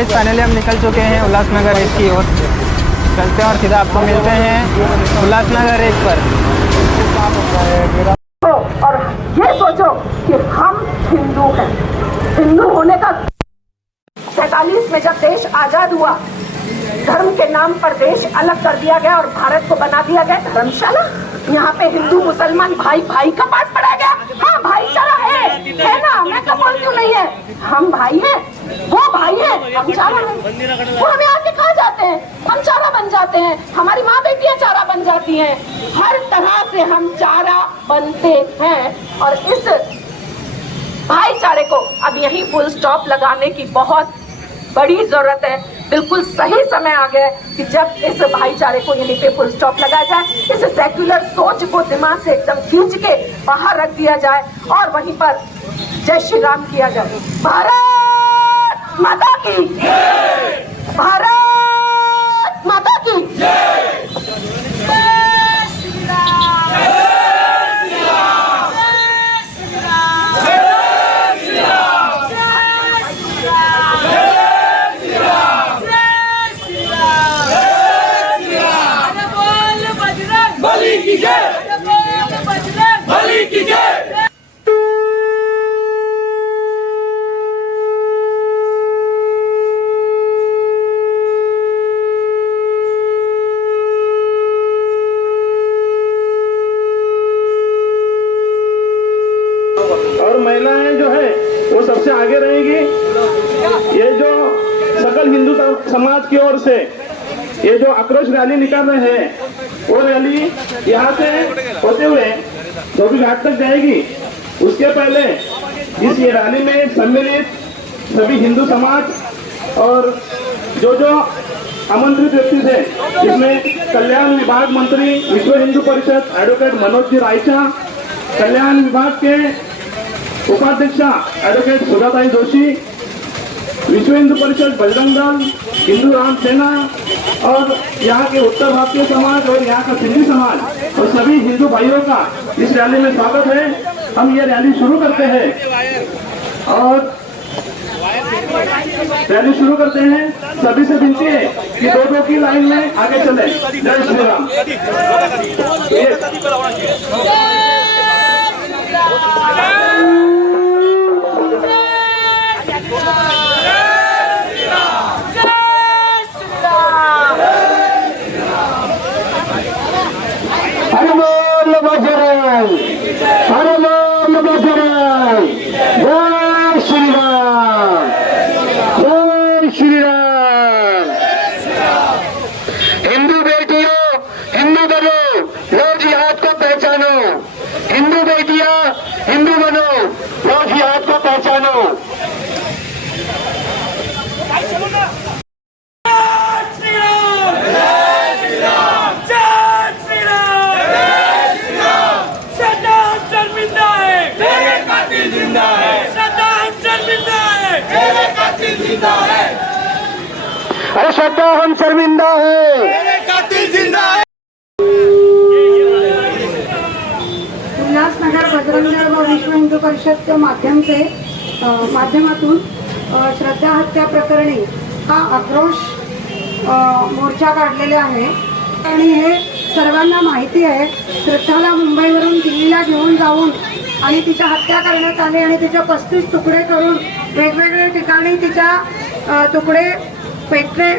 Guys finally हम निकल चुके हैं उल्लासनगर 1 की ओर। चलते हैं और सीधा आपको मिलते हैं उल्लासनगर 1 पर। और ये सोचो कि हम हिंदू हैं। हिंदू होने का 47 में जब देश आजाद हुआ, धर्म के नाम पर देश अलग कर दिया गया और भारत को बना दिया गया धर्मशाला। यहाँ पे हिंदू मुसलमान भाई भाई का पाठ पढ़ाया गया। हाँ, भाईचारा है ना, मैं तो बोलती हूँ नहीं है। हम भाई हैं, वो भाई है, हम चारा है। वो हमें आके खा जाते हैं, हम चारा बन जाते हैं। हमारी माँ बेटियां चारा बन जाती हैं। हर तरह से हम चारा बनते हैं और इस भाईचारे को अब यही फुल स्टॉप लगाने की बहुत बड़ी जरूरत है। बिल्कुल सही समय आ गया कि जब इस भाईचारे को यहीं पे फुल स्टॉप लगाया जाए। इस सेक्युलर सोच को दिमाग से एकदम खींच के बाहर रख दिया जाए और वहीं पर जय श्री राम किया जाए। भारत माता की जय, भारत माता की जय। और महिलाएं जो है वो सबसे आगे रहेंगी। ये जो सकल हिंदू समाज की ओर से ये जो आक्रोश रैली निकाल रहे हैं, वो रैली यहाँ से होते हुए धोबी घाट तक जाएगी। उसके पहले इस ये रैली में सम्मिलित सभी हिंदू समाज और जो आमंत्रित व्यक्ति थे, जिसमें कल्याण विभाग मंत्री विश्व हिंदू परिषद एडवोकेट मनोज जी रायचा, कल्याण विभाग के उपाध्यक्षा एडवोकेट सुधाताई जोशी, विश्व हिंदू परिषद बजरंग दल, हिंदू राम सेना और यहाँ के उत्तर भारतीय समाज और यहाँ का सिंधी समाज और सभी हिंदू भाइयों का इस रैली में स्वागत है। हम ये रैली शुरू करते हैं और रैली शुरू करते हैं। सभी से विनती है कि दो की लाइन में आगे चले। जय श्री राम। हर बोल बजरंग, हर बोल बजरंग। जय श्री राम, जय श्री राम। हिंदू बेटियों, हिंदू बनो, लो जिहाद को पहचानो। हिंदू बेटियां, हिंदू बनो, लो जिहाद को पहचानो। अरे श्रद्धा हम शर्मिंदा है, उल्लासनगर बजरंग दल व विश्व हिंदू परिषद के माध्यमातून श्रद्धा हत्या प्रकरणी हा आक्रोश मोर्चा काढलेला आहे आणि हे सर्वांना माहिती आहे। श्रद्धाला मुंबईवरून दिल्लीला घेऊन जाऊन आणि तिच्या हत्या करण्यात आली आणि तिचे 35 तुकडे करून वेगवेगळ्या ठिकाणी तिच्या तुकडे पेटले।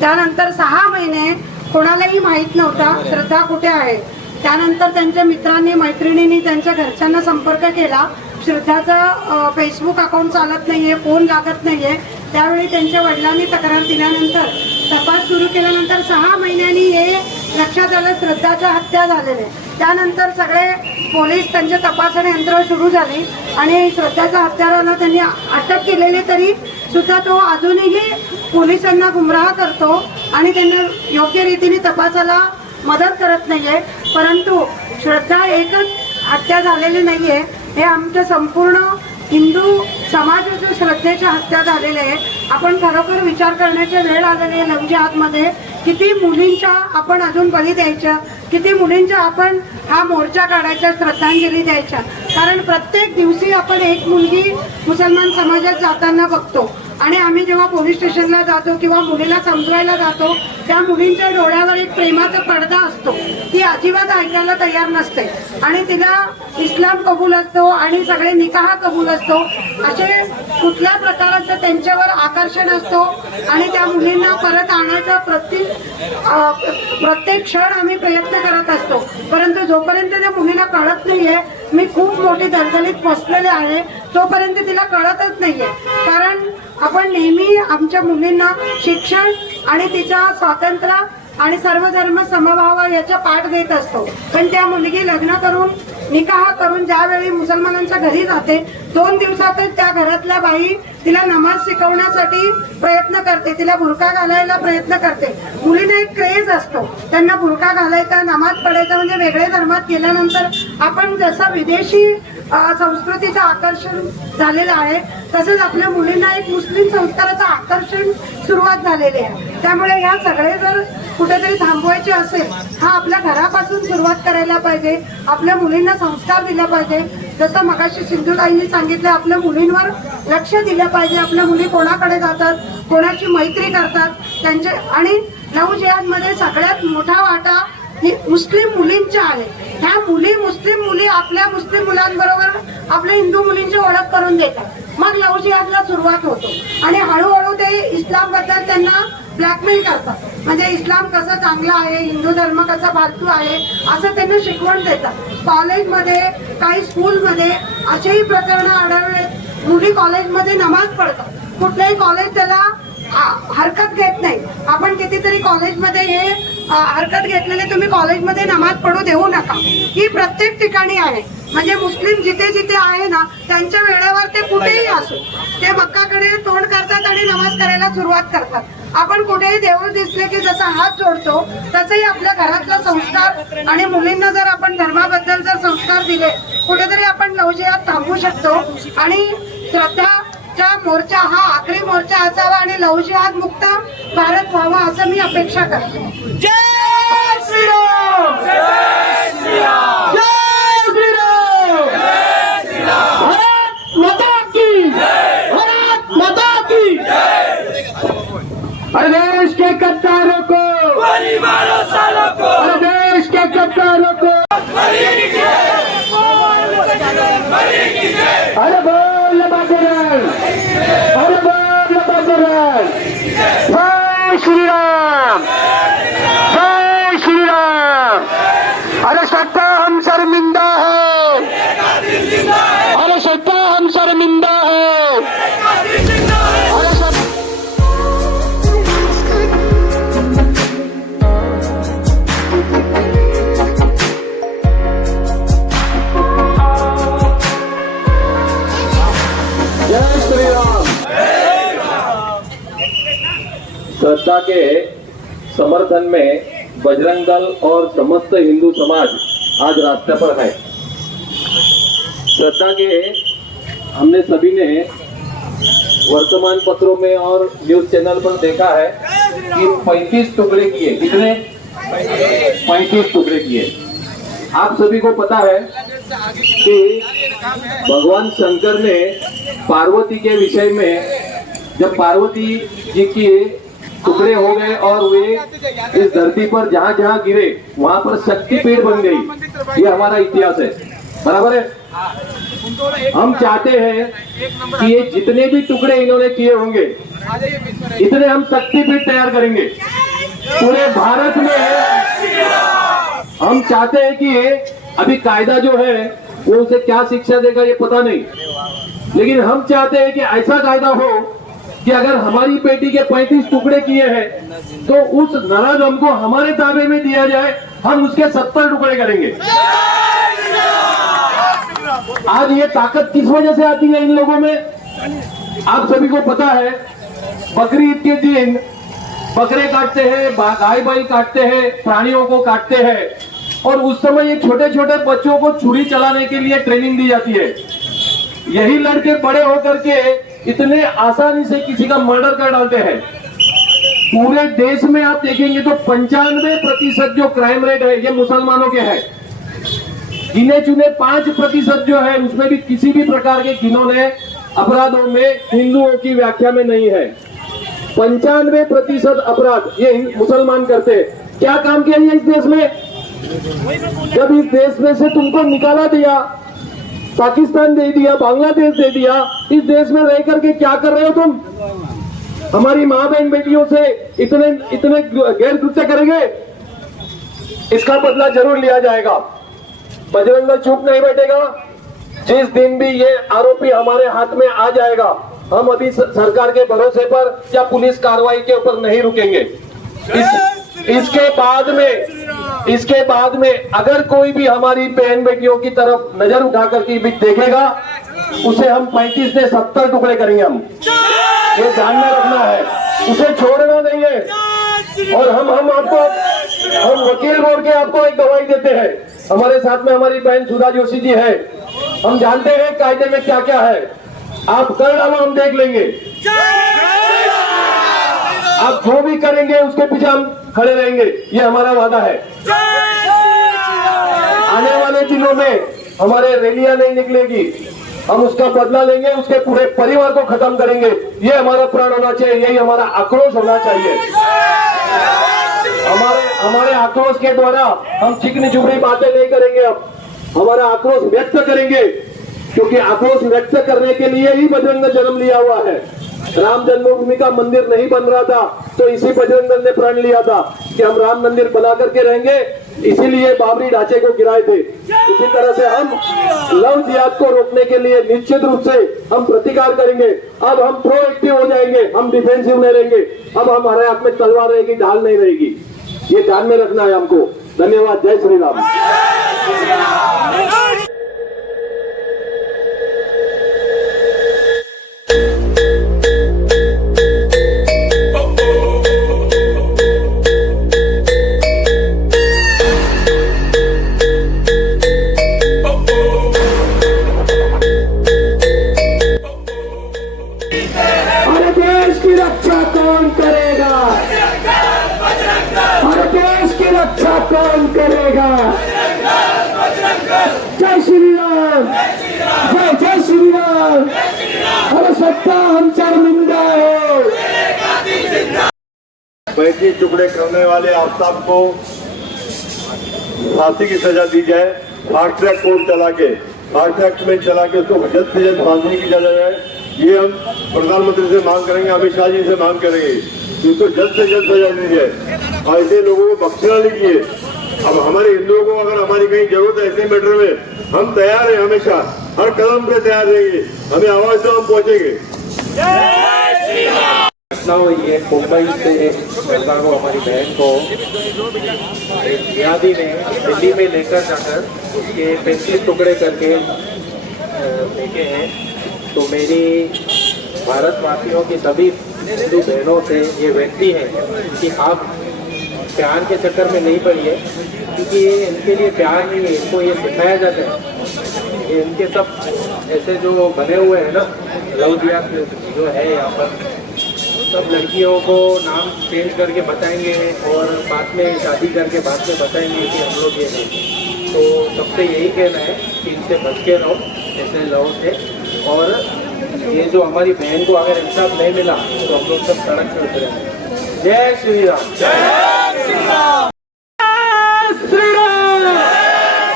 त्यानंतर 6 महिने कोणालाही माहीत नव्हता श्रद्धा कुठे आहे। त्यानंतर त्यांच्या मित्रांनी मैत्रिणींनी त्यांच्या घरच्यांना संपर्क केला। श्रद्धाचा फेसबुक अकाउंट चालत नाहीये, फोन लागत नाहीये। त्यावेळी त्यांच्या वडिलांनी तक्रार दिल्यानंतर तपास सुरू केल्यानंतर 6 महिन्यांनी हे लक्षात आलं श्रद्धाच्या हत्या झालेल्या। त्यानंतर सगळे पोलीस त्यांचे तपासणी यंत्र सुरू झाली आणि श्रद्धाच्या हत्याराला त्यांनी अटक केलेली तरी सुद्धा तो अजूनही पोलिसांना गुमराह करतो आणि त्यांना योग्य रीतीने तपासाला मदत करत नाहीये। परंतु श्रद्धा एकच हत्या झालेली नाहीये, हे आमच्या संपूर्ण हिंदू समाजाच्या श्रद्धेच्या हत्या झालेल्या आहे। आपण खरोखर विचार करण्याची वेळ आलेली आहे लव जिहादमध्ये। किती मुलींच्या आपण अजून बळी द्यायच्या, किती मुलींच्या आपण हा मोर्चा काढायचा, श्रद्धांजली द्यायच्या। कारण प्रत्येक दिवशी आपण एक मुलगी मुसलमान समाजात जाताना बघतो। आणि आम्ही जेव्हा पोलीस स्टेशनला जातो किंवा मुलीला समजवायला जातो त्या मुलींच्या डोळ्यावर एक प्रेमाचा पडदा असतो. ती अजिबात ऐकायला तयार नसते आणि तिला इस्लाम कबूल असतो आणि सगळे निकाह कबूल असतो. असे कुठल्या प्रकारचं त्यांच्यावर आकर्षण असतो आणि त्या मुलींना परत आणायचा प्रत्येक क्षण आम्ही प्रयत्न करत असतो. परंतु जोपर्यंत त्या मुलीला कळत नाहीये, मी खूप मोठी दलदलीत फसलेले आहे, तोपर्यंत तिला कळतच नाहीये. कारण आपण नेहमी आमच्या मुलींना शिक्षण आणि तिच्या स्वातंत्र्य आणि सर्व धर्म समभाव याचा पाठ देत असतो. पण त्या मुलगी लग्न करून निकाह करून ज्यावेळी मुसलमानांच्या घरी जाते 2 दिवसातच त्या घरातल्या बाई तिला नमाज शिकवण्यासाठी प्रयत्न करते, तिला बुरका घालायला प्रयत्न करते. मुलींना एक क्रेज असतो, त्यांना बुरका घालायचा, नमाज पडायचा. म्हणजे वेगळ्या धर्मात गेल्यानंतर आपण जसं विदेशी संस्कृतीचं आकर्षण झालेलं आहे तसंच आपल्या मुलींना एक मुस्लिम संस्काराचं आकर्षण सुरुवात झालेली आहे. त्यामुळे ह्या सगळे जर कुठेतरी थांबवायचे असेल, हा आपल्या घरापासून सुरुवात करायला पाहिजे. आपल्या मुलींना संस्कार दिला पाहिजे. जसं मगाशी सिंधुताईंनी सांगितलं, आपल्या मुलींवर लक्ष दिलं पाहिजे. आपल्या मुली कोणाकडे जातात, कोणाची मैत्री करतात त्यांचे. आणि लव्ह जिहादमध्ये सगळ्यात मोठा वाटा ही मुस्लिम मुलींची आहे. ह्या मुस्लिम मुली आपल्या मुस्लिम मुलांबरोबर आपल्या हिंदू मुलींची ओळख करून देतात. मग लव्ह जिहादला सुरुवात होतो आणि हळूहळू ते इस्लाम बद्दल त्यांना ब्लॅकमेल करतात. म्हणजे इस्लाम कसं चांगलं आहे, हिंदू धर्म कसा फालतू आहे असं त्यांना शिकवण देतात. कॉलेजमध्ये, काही स्कूलमध्ये असेही प्रकरणं आढळले. मुली कॉलेजमध्ये नमाज पढतात, कुठल्याही कॉलेज त्याला हरकत घेत नाही. आपण कितीतरी कॉलेजमध्ये हे हरकत घेतलेले, तुम्ही कॉलेजमध्ये नमाज पढू देऊ नका. ही प्रत्येक ठिकाणी आहे. म्हणजे मुस्लिम जिथे जिथे आहे ना, त्यांच्या वेळेवर ते कुठेही असो, ते मक्काकडे तोंड करतात आणि नमाज करायला सुरुवात करतात. आपण कुठेही देऊळ दिसले की जसा हात जोडतो, तसंही आपल्या घरातला संस्कार आणि मुलींना जर आपण धर्माबद्दल जर संस्कार दिले, कुठेतरी आपण लव्ह जिहाद थांबवू शकतो. आणि श्रद्धाचा मोर्चा हा आखरी मोर्चा असावा आणि लव्ह जिहाद मुक्त भारत व्हावा असं मी अपेक्षा करते. जय श्रीराम, जय श्रीराम, जय श्रीराम, जय श्रीराम. भारत माता की जय, भारत माता की जय. अरे देश के गद्दारों को गोली मारो सालों को, अरे देश के गद्दारों को गोली की जय, गोली की जय. अरे बोल बजरंग, अरे बोल बजरंग. जय श्रीराम, जय श्रीराम. अरे श्रद्धा हम शर्मिंदा है, अरे श्रद्धा हम शर्मिंदा है. अरे जय श्रीराम. श्रद्धा के समर्थन में बजरंग दल और समस्त हिंदू समाज आज रास्ते पर है. श्रद्धा के हमने सभी ने वर्तमान पत्रों में और न्यूज चैनल पर देखा है कि 35 टुकड़े किए. कितने? 35 टुकड़े किए. आप सभी को पता है कि भगवान शंकर ने पार्वती के विषय में, जब पार्वती जी की टुकड़े हो गए और वे इस धरती पर जहाँ जहाँ गिरे वहां पर शक्तिपीठ बन गई. ये हमारा इतिहास है, बराबर है. हम चाहते हैं कि ये जितने भी टुकड़े इन्होंने किए होंगे, इतने हम शक्तिपीठ तैयार करेंगे पूरे भारत में. हम चाहते हैं कि अभी कायदा जो है वो उसे क्या शिक्षा देगा ये पता नहीं, लेकिन हम चाहते हैं कि ऐसा कायदा हो कि अगर हमारी बेटी के 35 टुकड़े किए हैं तो उस नराधम को हमारे ताबे में दिया जाए, हम उसके 70 टुकड़े करेंगे. आज ये ताकत किस वजह से आती है इन लोगों में? आप सभी को पता है, बकरी ईद के दिन बकरे काटते हैं, गाय बैल काटते हैं, प्राणियों को काटते हैं और उस समय ये छोटे छोटे बच्चों को छुरी चलाने के लिए ट्रेनिंग दी जाती है. यही लड़के बड़े होकर के इतने आसानी से किसी का मर्डर कर डालते हैं. पूरे देश में आप देखेंगे तो 95% जो क्राइम रेट है ये मुसलमानों के है. गिने चुने 5% जो है उसमें भी किसी भी प्रकार के जिन्होंने अपराधों में हिंदुओं की व्याख्या में नहीं है। 95% अपराध ये मुसलमान करते हैं। क्या काम किया ये इस देश में? जब इस देश में से तुमको निकाला दिया, पाकिस्तान दे दिया, बांग्लादेश दे दिया, इस देश में रह करके क्या कर रहे हो तुम? हमारी माँ बहन बेटियों से इतने इतने गैर कृत्य करेंगे? इसका बदला जरूर लिया जाएगा। बजरंग दल चुप नहीं बैठेगा। जिस दिन भी ये आरोपी हमारे हाथ में आ जाएगा, हम अभी सरकार के भरोसे पर या पुलिस कार्रवाई के ऊपर नहीं रुकेंगे। इसके बाद में अगर कोई भी हमारी बहन बेटियों की तरफ नजर उठा करके भी देखेगा, उसे हम 35 से 70 टुकड़े करेंगे। हम ये ध्यान में रखना है, उसे छोड़ना नहीं है। और हम वकील बोल के आपको एक गवाही देते हैं। हमारे साथ में हमारी बहन सुधा जोशी जी है। हम जानते हैं कायदे में क्या क्या है। आप कर डालो, हम देख लेंगे। आप जो भी करेंगे उसके पीछे हम खड़े रहेंगे, ये हमारा वादा है। आने वाले दिनों में हमारे रैलियां नहीं निकलेगी, हम उसका बदला लेंगे, उसके पूरे परिवार को खत्म करेंगे। ये हमारा प्रण होना चाहिए, यही हमारा आक्रोश होना चाहिए। हमारे आक्रोश के द्वारा हम चिकनी चुपड़ी बातें नहीं करेंगे। अब हमारा आक्रोश व्यक्त करेंगे, क्योंकि आक्रोश व्यक्त करने के लिए ही बजरंग दल जन्म लिया हुआ है। राम जन्मभूमि का मंदिर नहीं बन रहा था तो इसी बजरंग दल ने प्रण लिया था कि हम राम मंदिर बना करके रहेंगे, इसीलिए बाबरी ढांचे को गिराए थे। इसी तरह से हम लव जिहाद को रोकने के लिए निश्चित रूप से हम प्रतिकार करेंगे। अब हम प्रोएक्टिव हो जाएंगे, हम डिफेंसिव नहीं रहेंगे। अब हमारे हाथ में तलवार रहेगी, ढाल नहीं रहेगी। ये ध्यान में रखना है हमको। धन्यवाद। जय श्री राम। कौन करेगा? जय श्री राम, जय श्री राम। अरे सत्ता हम शर्मिंदा हो। 35 टुकड़े करने वाले आफ्ताब को फांसी की सजा दी जाए। फास्ट ट्रैक कोर्ट चला के, फास्ट ट्रैक में चला के उसको जल्द से जल्द फांसी की सजा जाए। ये हम प्रधानमंत्री से मांग करेंगे, अमित शाह जी से मांग करेंगे, उसको जल्द से जल्द सजा दी जाए। और ऐसे लोगों को बख्शना नहीं है। अब हमारे हिंदुओं को अगर हमारी कहीं जरूरत है ऐसे मैटर में, हम तैयार हैं, हमेशा हर कदम पे तैयार रहेंगे। हमें आवाज तो हम पहुंचेंगे। ये मुंबई से गंगा को, हमारी बहन को जिहादी ने दिल्ली में लेकर जाकर उसके 35 टुकड़े करके फेंके हैं। तो मेरी भारतवासियों की सभी हिंदू बहनों से ये विनती है कि आप प्यार के चक्कर में नहीं पड़िए, क्योंकि ये इनके लिए प्यार नहीं है, इनको ये सिखाया जाता है। ये इनके सब ऐसे जो बने हुए हैं ना, लव जिहाद जो है यहाँ पर, सब लड़कियों को नाम चेंज करके बताएंगे और बाद में शादी करके बाद में बताएंगे कि हम लोग ये हैं। तो सबसे यही कहना है कि इनसे बच के रहो ऐसे लव से। और ये जो हमारी बहन को अगर इंसाफ नहीं मिला तो हम लोग सब सड़क पर उतरेंगे। जय श्री राम। जय श्री राम। श्री राम,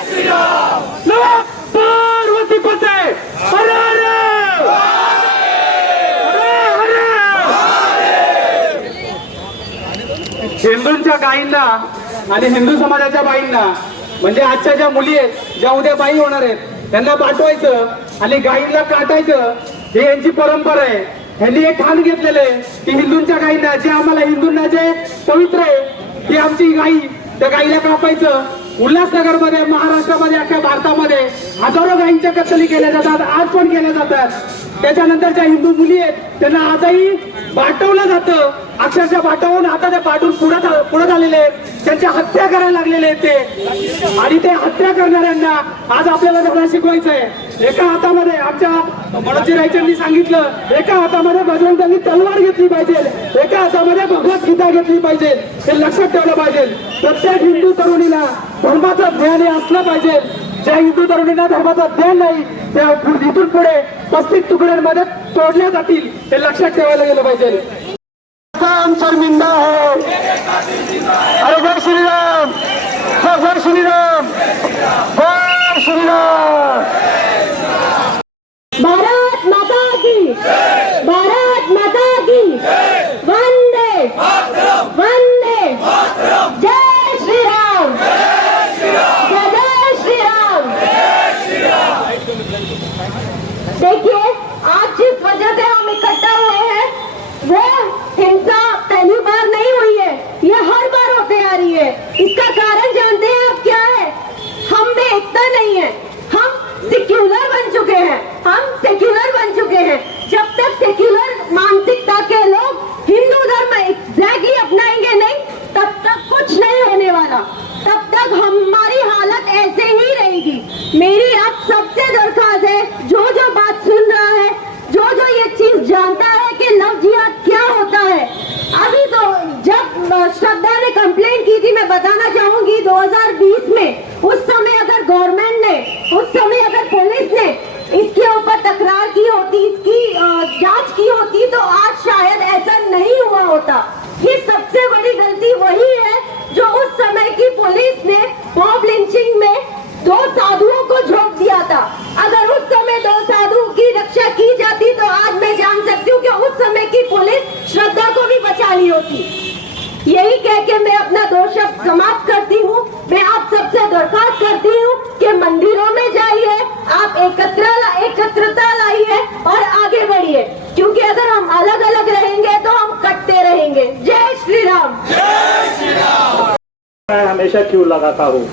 श्री राम। नमः पार्वती पते। हरे हरे, हरे हरे। हिंदूंच्या गायींना आणि हिंदू समाजाच्या बाईंना, म्हणजे आजच्या ज्या मुली आहेत, ज्या उद्या बाई होणार आहेत, त्यांना पाठवायचं आणि गायींना काटायचं, हे यांची परंपरा आहे। ह्यांनी एक ठाण घेतलेलं आहे की हिंदूंच्या गायींना, जे आम्हाला हिंदूंना जे पवित्र आहे ती आमची गायी, त्या गायीला कापायचं। उल्हासनगरमध्ये, महाराष्ट्रामध्ये, अख्ख्या भारतामध्ये हजारो गायींच्या कत्तली केल्या जातात, आज पण केल्या जातात। त्याच्यानंतर ज्या हिंदू मुली आहेत त्यांना आजही बाटवलं जातं, अक्षरशः बाटवून आता ते पाठून पुढे झालेले आहेत, त्यांच्या हत्या करायला लागलेले आहेत ते। आणि ते हत्या करणाऱ्यांना आज आपल्याला धडा शिकवायचा आहे। एका हातामध्ये आमच्या मनोजी रायचंदनी सांगितलं, एका हातामध्ये बजरंग दलनी तलवार घेतली पाहिजे, एका हातामध्ये भगवद्गीता घेतली पाहिजे। हे लक्षात ठेवलं पाहिजे। प्रत्येक हिंदू तरुणीला धर्माचं ज्ञान असलं पाहिजे। ज्या हिंदू तरुणींना धर्माचं ज्ञान नाही त्या इथून पुढे 35 तुकड्यांमध्ये तोडल्या जातील हे लक्षात ठेवायला गेलं पाहिजे. हम शर्मिंदा है. अरे जय श्रीराम, जय श्रीराम, जय श्रीराम. भारत माता की, भारत माता की, वंदे वंदे, जय श्री राम, जय श्री राम. देखिए, आज जिस वजह से हम इकट्ठा हुए हैं वो हिंसा पहली बार नहीं हुई है, ये हर बार होते आ रही है. इसका कारण जानते हैं आप क्या है? हम में एकता नहीं है. हम सेक्युलर बन चुके हैं, हम सेक्युलर बन चुके हैं. जब तक सेक्युलर मानसिकता के लोग हिंदू धर्म एग्जैक्टली अपनाएंगे नहीं, तब तक कुछ नहीं होने वाला. तब तक हमारी हालत ऐसे ही रहेगी. मेरी आप सबसे दरख्वास्त है, जो बात सुन रहा है, जो ये चीज जानता है कि लव जिहाद क्या होता है. अभी तो जब श्रद्धा ने कंप्लेंट की थी, मैं बताना चाहूंगी 2020 में, उस समय अगर गवर्नमेंट ने, उस समय अगर पुलिस ने इसके ऊपर तकरार की होती, इसकी जांच की होती, तो आज शायद ऐसा नहीं हुआ होता. ये सबसे बड़ी गलती वही है जो उस समय की पुलिस ने मॉब लिंचिंग में 2 साधुओं को झोंक दिया था. अगर उस समय 2 साधुओं की रक्षा की जाती तो आज मैं जान सकती हूँ कि उस समय की पुलिस श्रद्धा को भी बचा ली होती. यही कह के मैं अपना 2 शब्द समाप्त करती हूँ. मैं आप सबसे दरख्वास्त करती हूँ कि मंदिरों में जाइए, आप एकत्रता लाइए और आगे बढ़िए, क्योंकि अगर हम अलग अलग रहेंगे तो हम कटते रहेंगे. जय श्री राम. मैं हमेशा क्यों लगाता हूँ,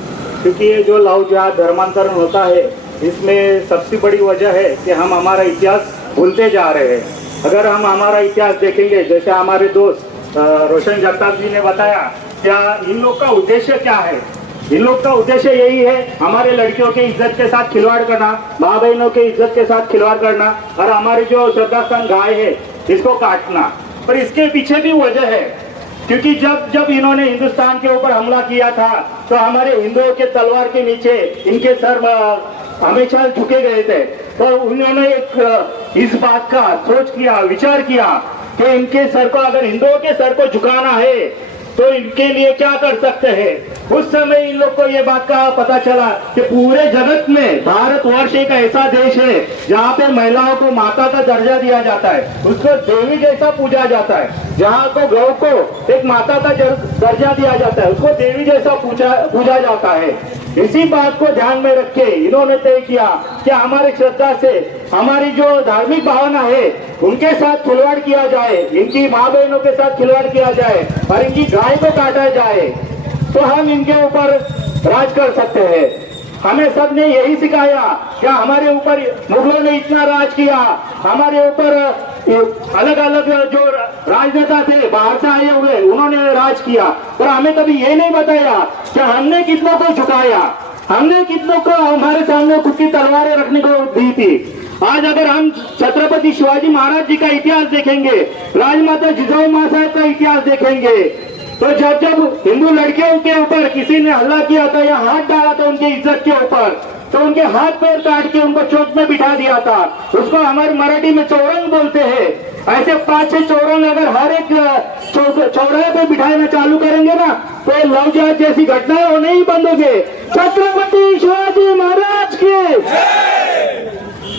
क्योंकि ये जो लव जिहाद धर्मांतरण होता है, इसमें सबसे बड़ी वजह है कि हम हमारा इतिहास भूलते जा रहे हैं. अगर हम हमारा इतिहास देखेंगे, जैसे हमारे दोस्त रोशन जगताप जी ने बताया, क्या इन लोग का उद्देश्य क्या है? इन लोग का उद्देश्य यही है, हमारे लड़कियों की इज्जत के साथ खिलवाड़ करना, माँ बहनों की इज्जत के साथ खिलवाड़ करना, और हमारी जो श्रद्धा स्थान गाय है इसको काटना. पर इसके पीछे भी वजह है, क्योंकि जब इन्होंने हिंदुस्तान के ऊपर हमला किया था तो हमारे हिंदुओं के तलवार के नीचे इनके सर हमेशा झुके गए थे. तो उन्होंने एक इस बात का सोच किया, विचार किया कि इनके सर को, अगर हिंदुओं के सर को झुकाना है तो इनके लिए क्या कर सकते हैं. उस समय इन लोग को ये बात का पता चला कि पूरे जगत में भारतवर्ष एक ऐसा देश है जहाँ पे महिलाओं को माता का दर्जा दिया जाता है, उसको देवी जैसा पूजा जाता है. जहाँ को गौ को एक माता का दर्जा दिया जाता है, उसको देवी जैसा पूजा जाता है. इसी बात को ध्यान में रख के इन्होंने तय किया कि हमारी श्रद्धा से, हमारी जो धार्मिक भावना है उनके साथ खिलवाड़ किया जाए, इनकी माँ बहनों के साथ खिलवाड़ किया जाए और इनकी गाय को काटा जाए, तो हम इनके ऊपर राज कर सकते हैं. हमें सबने यही सिखाया कि हमारे ऊपर मुगलों ने इतना राज किया, हमारे ऊपर अलग अलग जो राजनेता थे बाहर से आए हुए उन्होंने राज किया, पर हमें कभी ये नहीं बताया कि हमने कितनों को झुकाया, हमने कितनों को हमारे सामने खुद की तलवारें रखने को दी थी. आज अगर हम छत्रपति शिवाजी महाराज जी का इतिहास देखेंगे, राजमाता जिजाऊ माँ साहब का इतिहास देखेंगे, तो जब हिंदू लड़कियों के ऊपर किसी ने हमला किया था या हाथ डाला था उनकी इज्जत के ऊपर, तो उनके हाथ पैर काट के उनको चौक में बिठा दिया था. उसको हमारी मराठी में चौरंग बोलते हैं. ऐसे 5-6 चौरंग अगर हर एक चौराहे पे बिठाना चालू करेंगे ना, तो लव जिहाद जैसी घटनाएं होने ही बंद हो गए. छत्रपति शिवाजी महाराज की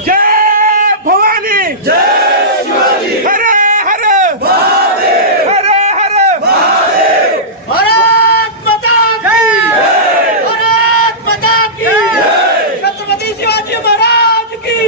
जय भवानी, जय शिवाजी, हर हर महादेव, हर हर महादेव. भारत माता की, भारत माता की, छत्रपति शिवाजी महाराज की.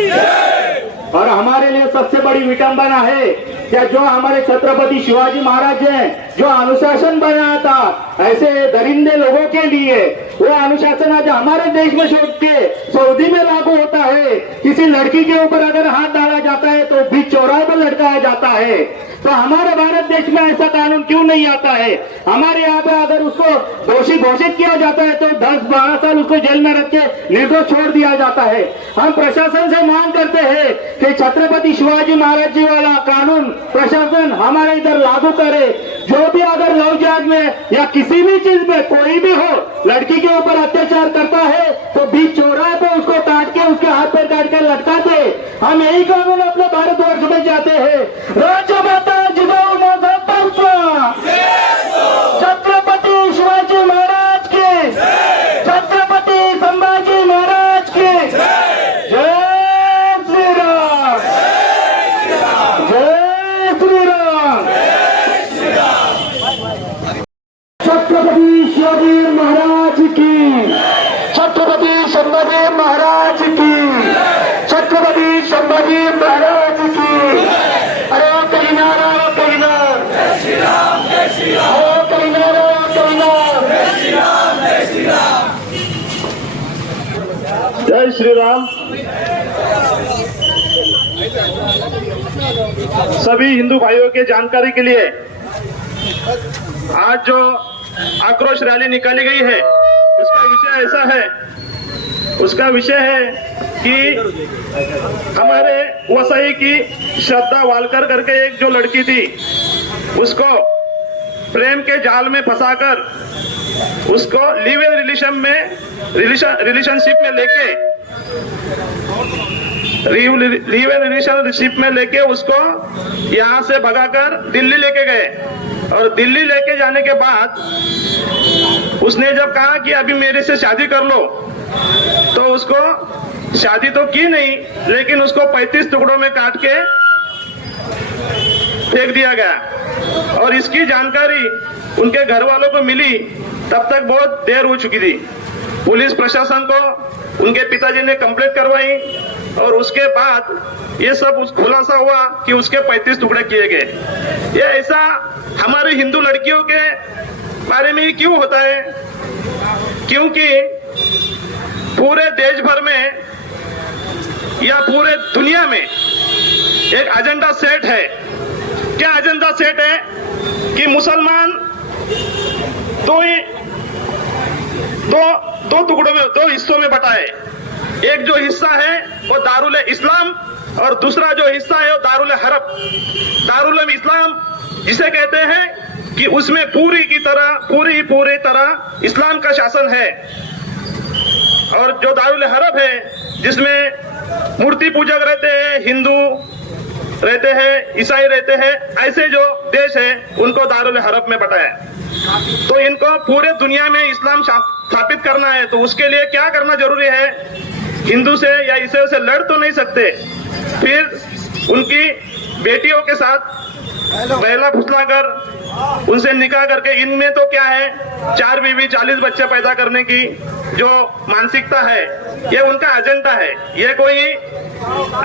और हमारे लिए सबसे बड़ी विडंबना है क्या जो हमारे छत्रपति शिवाजी महाराज हैं, जो अनुशासन बनाया था ऐसे दरिंदे लोगों के लिए, वो अनुशासन आज हमारे देश में छोड़ के सऊदी में लागू होता है. किसी लड़की के ऊपर अगर हाथ डाला जाता है तो बीच चौराहे पर लटकाया जाता है. तो हमारे भारत देश में ऐसा कानून क्यों नहीं आता है? हमारे यहाँ पे अगर उसको दोषी घोषित किया जाता है तो 10-12 साल उसको जेल में रख के निर्दोष छोड़ दिया जाता है. हम प्रशासन से मांग करते हैं कि छत्रपति शिवाजी महाराज जी वाला कानून प्रशासन हमारे इधर लागू करे. जो भी अगर लव जिहाद में या किसी भी चीज में कोई भी हो लड़की के ऊपर अत्याचार करता है तो बीच चौराहे पे उसको काट के उसके हाथ पैर काट के लटकाते। हम यही कानून अपने भारतवर्ष में चाहते हैं। राजमाता जिजाऊ माता छत्रपति शिवाजी महाराज के, छत्रपति संभाजी महाराज के जय श्री राम, जय श्री राम। छत्रपति शिवाजी महाराज की, छत्रपति संभाजी महाराज की, छत्रपति संभाजी महाराज की। अरे कहीं नारा कहीं नार, अरे कहीं नारा कहीं नार। जय श्री राम। सभी हिंदू भाइयों के जानकारी के लिए आज जो आक्रोश रैली निकाली गई है उसका विषय ऐसा है, उसका विषय है कि हमारे वसई की श्रद्धा वालकर करके एक जो लड़की थी उसको प्रेम के जाल में फंसाकर उसको लिव इन रिलेशनशिप में लेके उसको यहाँ से भगाकर दिल्ली लेके गए। और दिल्ली लेके जाने के बाद उसने जब कहा कि अभी मेरे से शादी कर लो तो उसको शादी तो की नहीं, लेकिन उसको 35 टुकड़ों में काट के फेंक दिया गया। और इसकी जानकारी उनके घर वालों को मिली तब तक बहुत देर हो चुकी थी। पुलिस प्रशासन को उनके पिताजी ने कंप्लेंट करवाई और उसके बाद ये सब खुलासा हुआ कि उसके 35 टुकड़े किए गए। ये ऐसा हमारे हिंदू लड़कियों के बारे में क्यों होता है? क्योंकि पूरे देश भर में या पूरे दुनिया में एक एजेंडा सेट है। क्या एजेंडा सेट है? कि मुसलमान दो टुकड़ों में, दो हिस्सों में बटा है। एक जो हिस्सा है वो दारुल इस्लाम और दूसरा जो हिस्सा है वो दारुल हरब। दारुल इस्लाम जिसे कहते हैं कि उसमें पूरी तरह इस्लाम का शासन है, और जो दारुल हरब है जिसमें मूर्ति पूजक रहते हैं, हिंदू रहते हैं, ईसाई रहते हैं, ऐसे जो देश है उनको दारुल हरब में बटाया। तो इनको पूरे दुनिया में इस्लाम स्थापित करना है, तो उसके लिए क्या करना जरूरी है? हिंदू से या ईसाई से लड़ तो नहीं सकते, फिर उनकी बेटियों के साथ पहला फुसलाकर उनसे निकाह करके, इनमें तो क्या है 4 बीवी 40 बच्चे पैदा करने की जो मानसिकता है, ये उनका एजेंडा है। ये कोई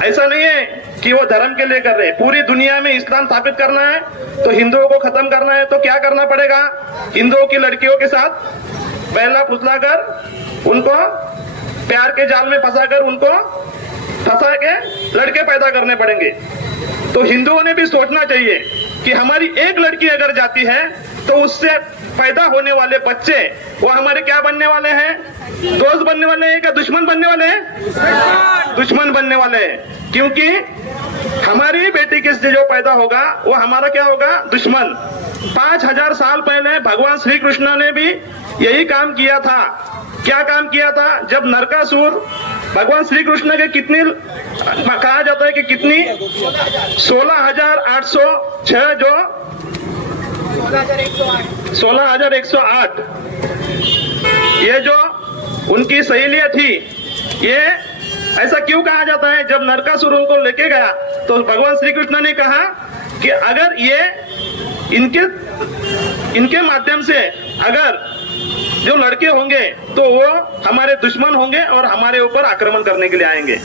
ऐसा नहीं है कि वो धर्म के लिए कर रहे हैं। पूरी दुनिया में इस्लाम स्थापित करना है तो हिंदुओं को खत्म करना है, तो क्या करना पड़ेगा? हिंदुओं की लड़कियों के साथ पहला फुसलाकर उनको प्यार के जाल में फंसाकर उनको फंसा के लड़के पैदा करने पड़ेंगे। तो हिंदुओं ने भी सोचना चाहिए कि हमारी एक लड़की अगर जाती है तो उससे पैदा होने वाले बच्चे वो हमारे क्या बनने वाले हैं? दोस्त बनने वाले हैं क्या दुश्मन बनने वाले हैं? दुश्मन बनने वाले हैं, क्योंकि हमारी बेटी किससे जो पैदा होगा वो हमारा क्या होगा? दुश्मन। 5000 साल पहले भगवान श्री कृष्ण ने भी यही काम किया था। क्या काम किया था? जब नरकासुर भगवान श्री कृष्ण के कितनी कहा जाता है कि कितनी 16,806 जो 16,108 ये जो उनकी सहेलियां थी, ये ऐसा क्यों कहा जाता है? जब नरकासुर उनको लेके गया तो भगवान श्री कृष्ण ने कहा कि अगर ये इनके माध्यम से अगर जो लड़के होंगे तो वो हमारे दुश्मन होंगे और हमारे ऊपर आक्रमण करने के लिए आएंगे।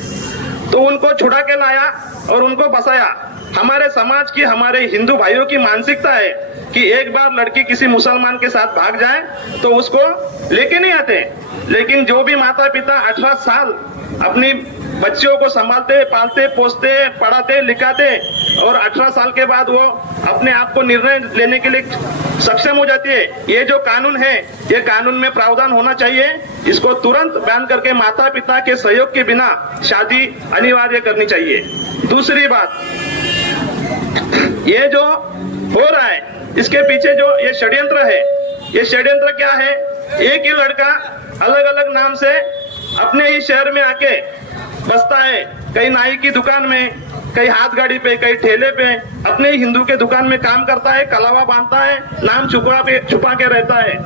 तो उनको छुड़ा के लाया और उनको बसाया। हमारे समाज की, हमारे हिंदू भाइयों की मानसिकता है कि एक बार लड़की किसी मुसलमान के साथ भाग जाए तो उसको लेके नहीं आते, लेकिन जो भी माता पिता 18 साल अपनी बच्चियों को संभालते, पालते, पोसते, पढ़ाते, लिखाते और 18 साल के बाद वो अपने आप को निर्णय लेने के लिए सक्षम हो जाती है, ये जो कानून है ये कानून में प्रावधान होना चाहिए। इसको तुरंत बैन करके माता पिता के सहयोग के बिना शादी अनिवार्य करनी चाहिए। दूसरी बात, ये जो हो रहा है इसके पीछे जो ये षड्यंत्र है, ये षड्यंत्र क्या है? एक ही लड़का अलग अलग नाम से अपने ही शहर में आके बसता है, कहीं नाई की दुकान में, कहीं हाथ गाड़ी पे, कहीं ठेले पे, अपने ही हिंदू के दुकान में काम करता है, कलावा बांधता है, नाम छुपा के रहता है।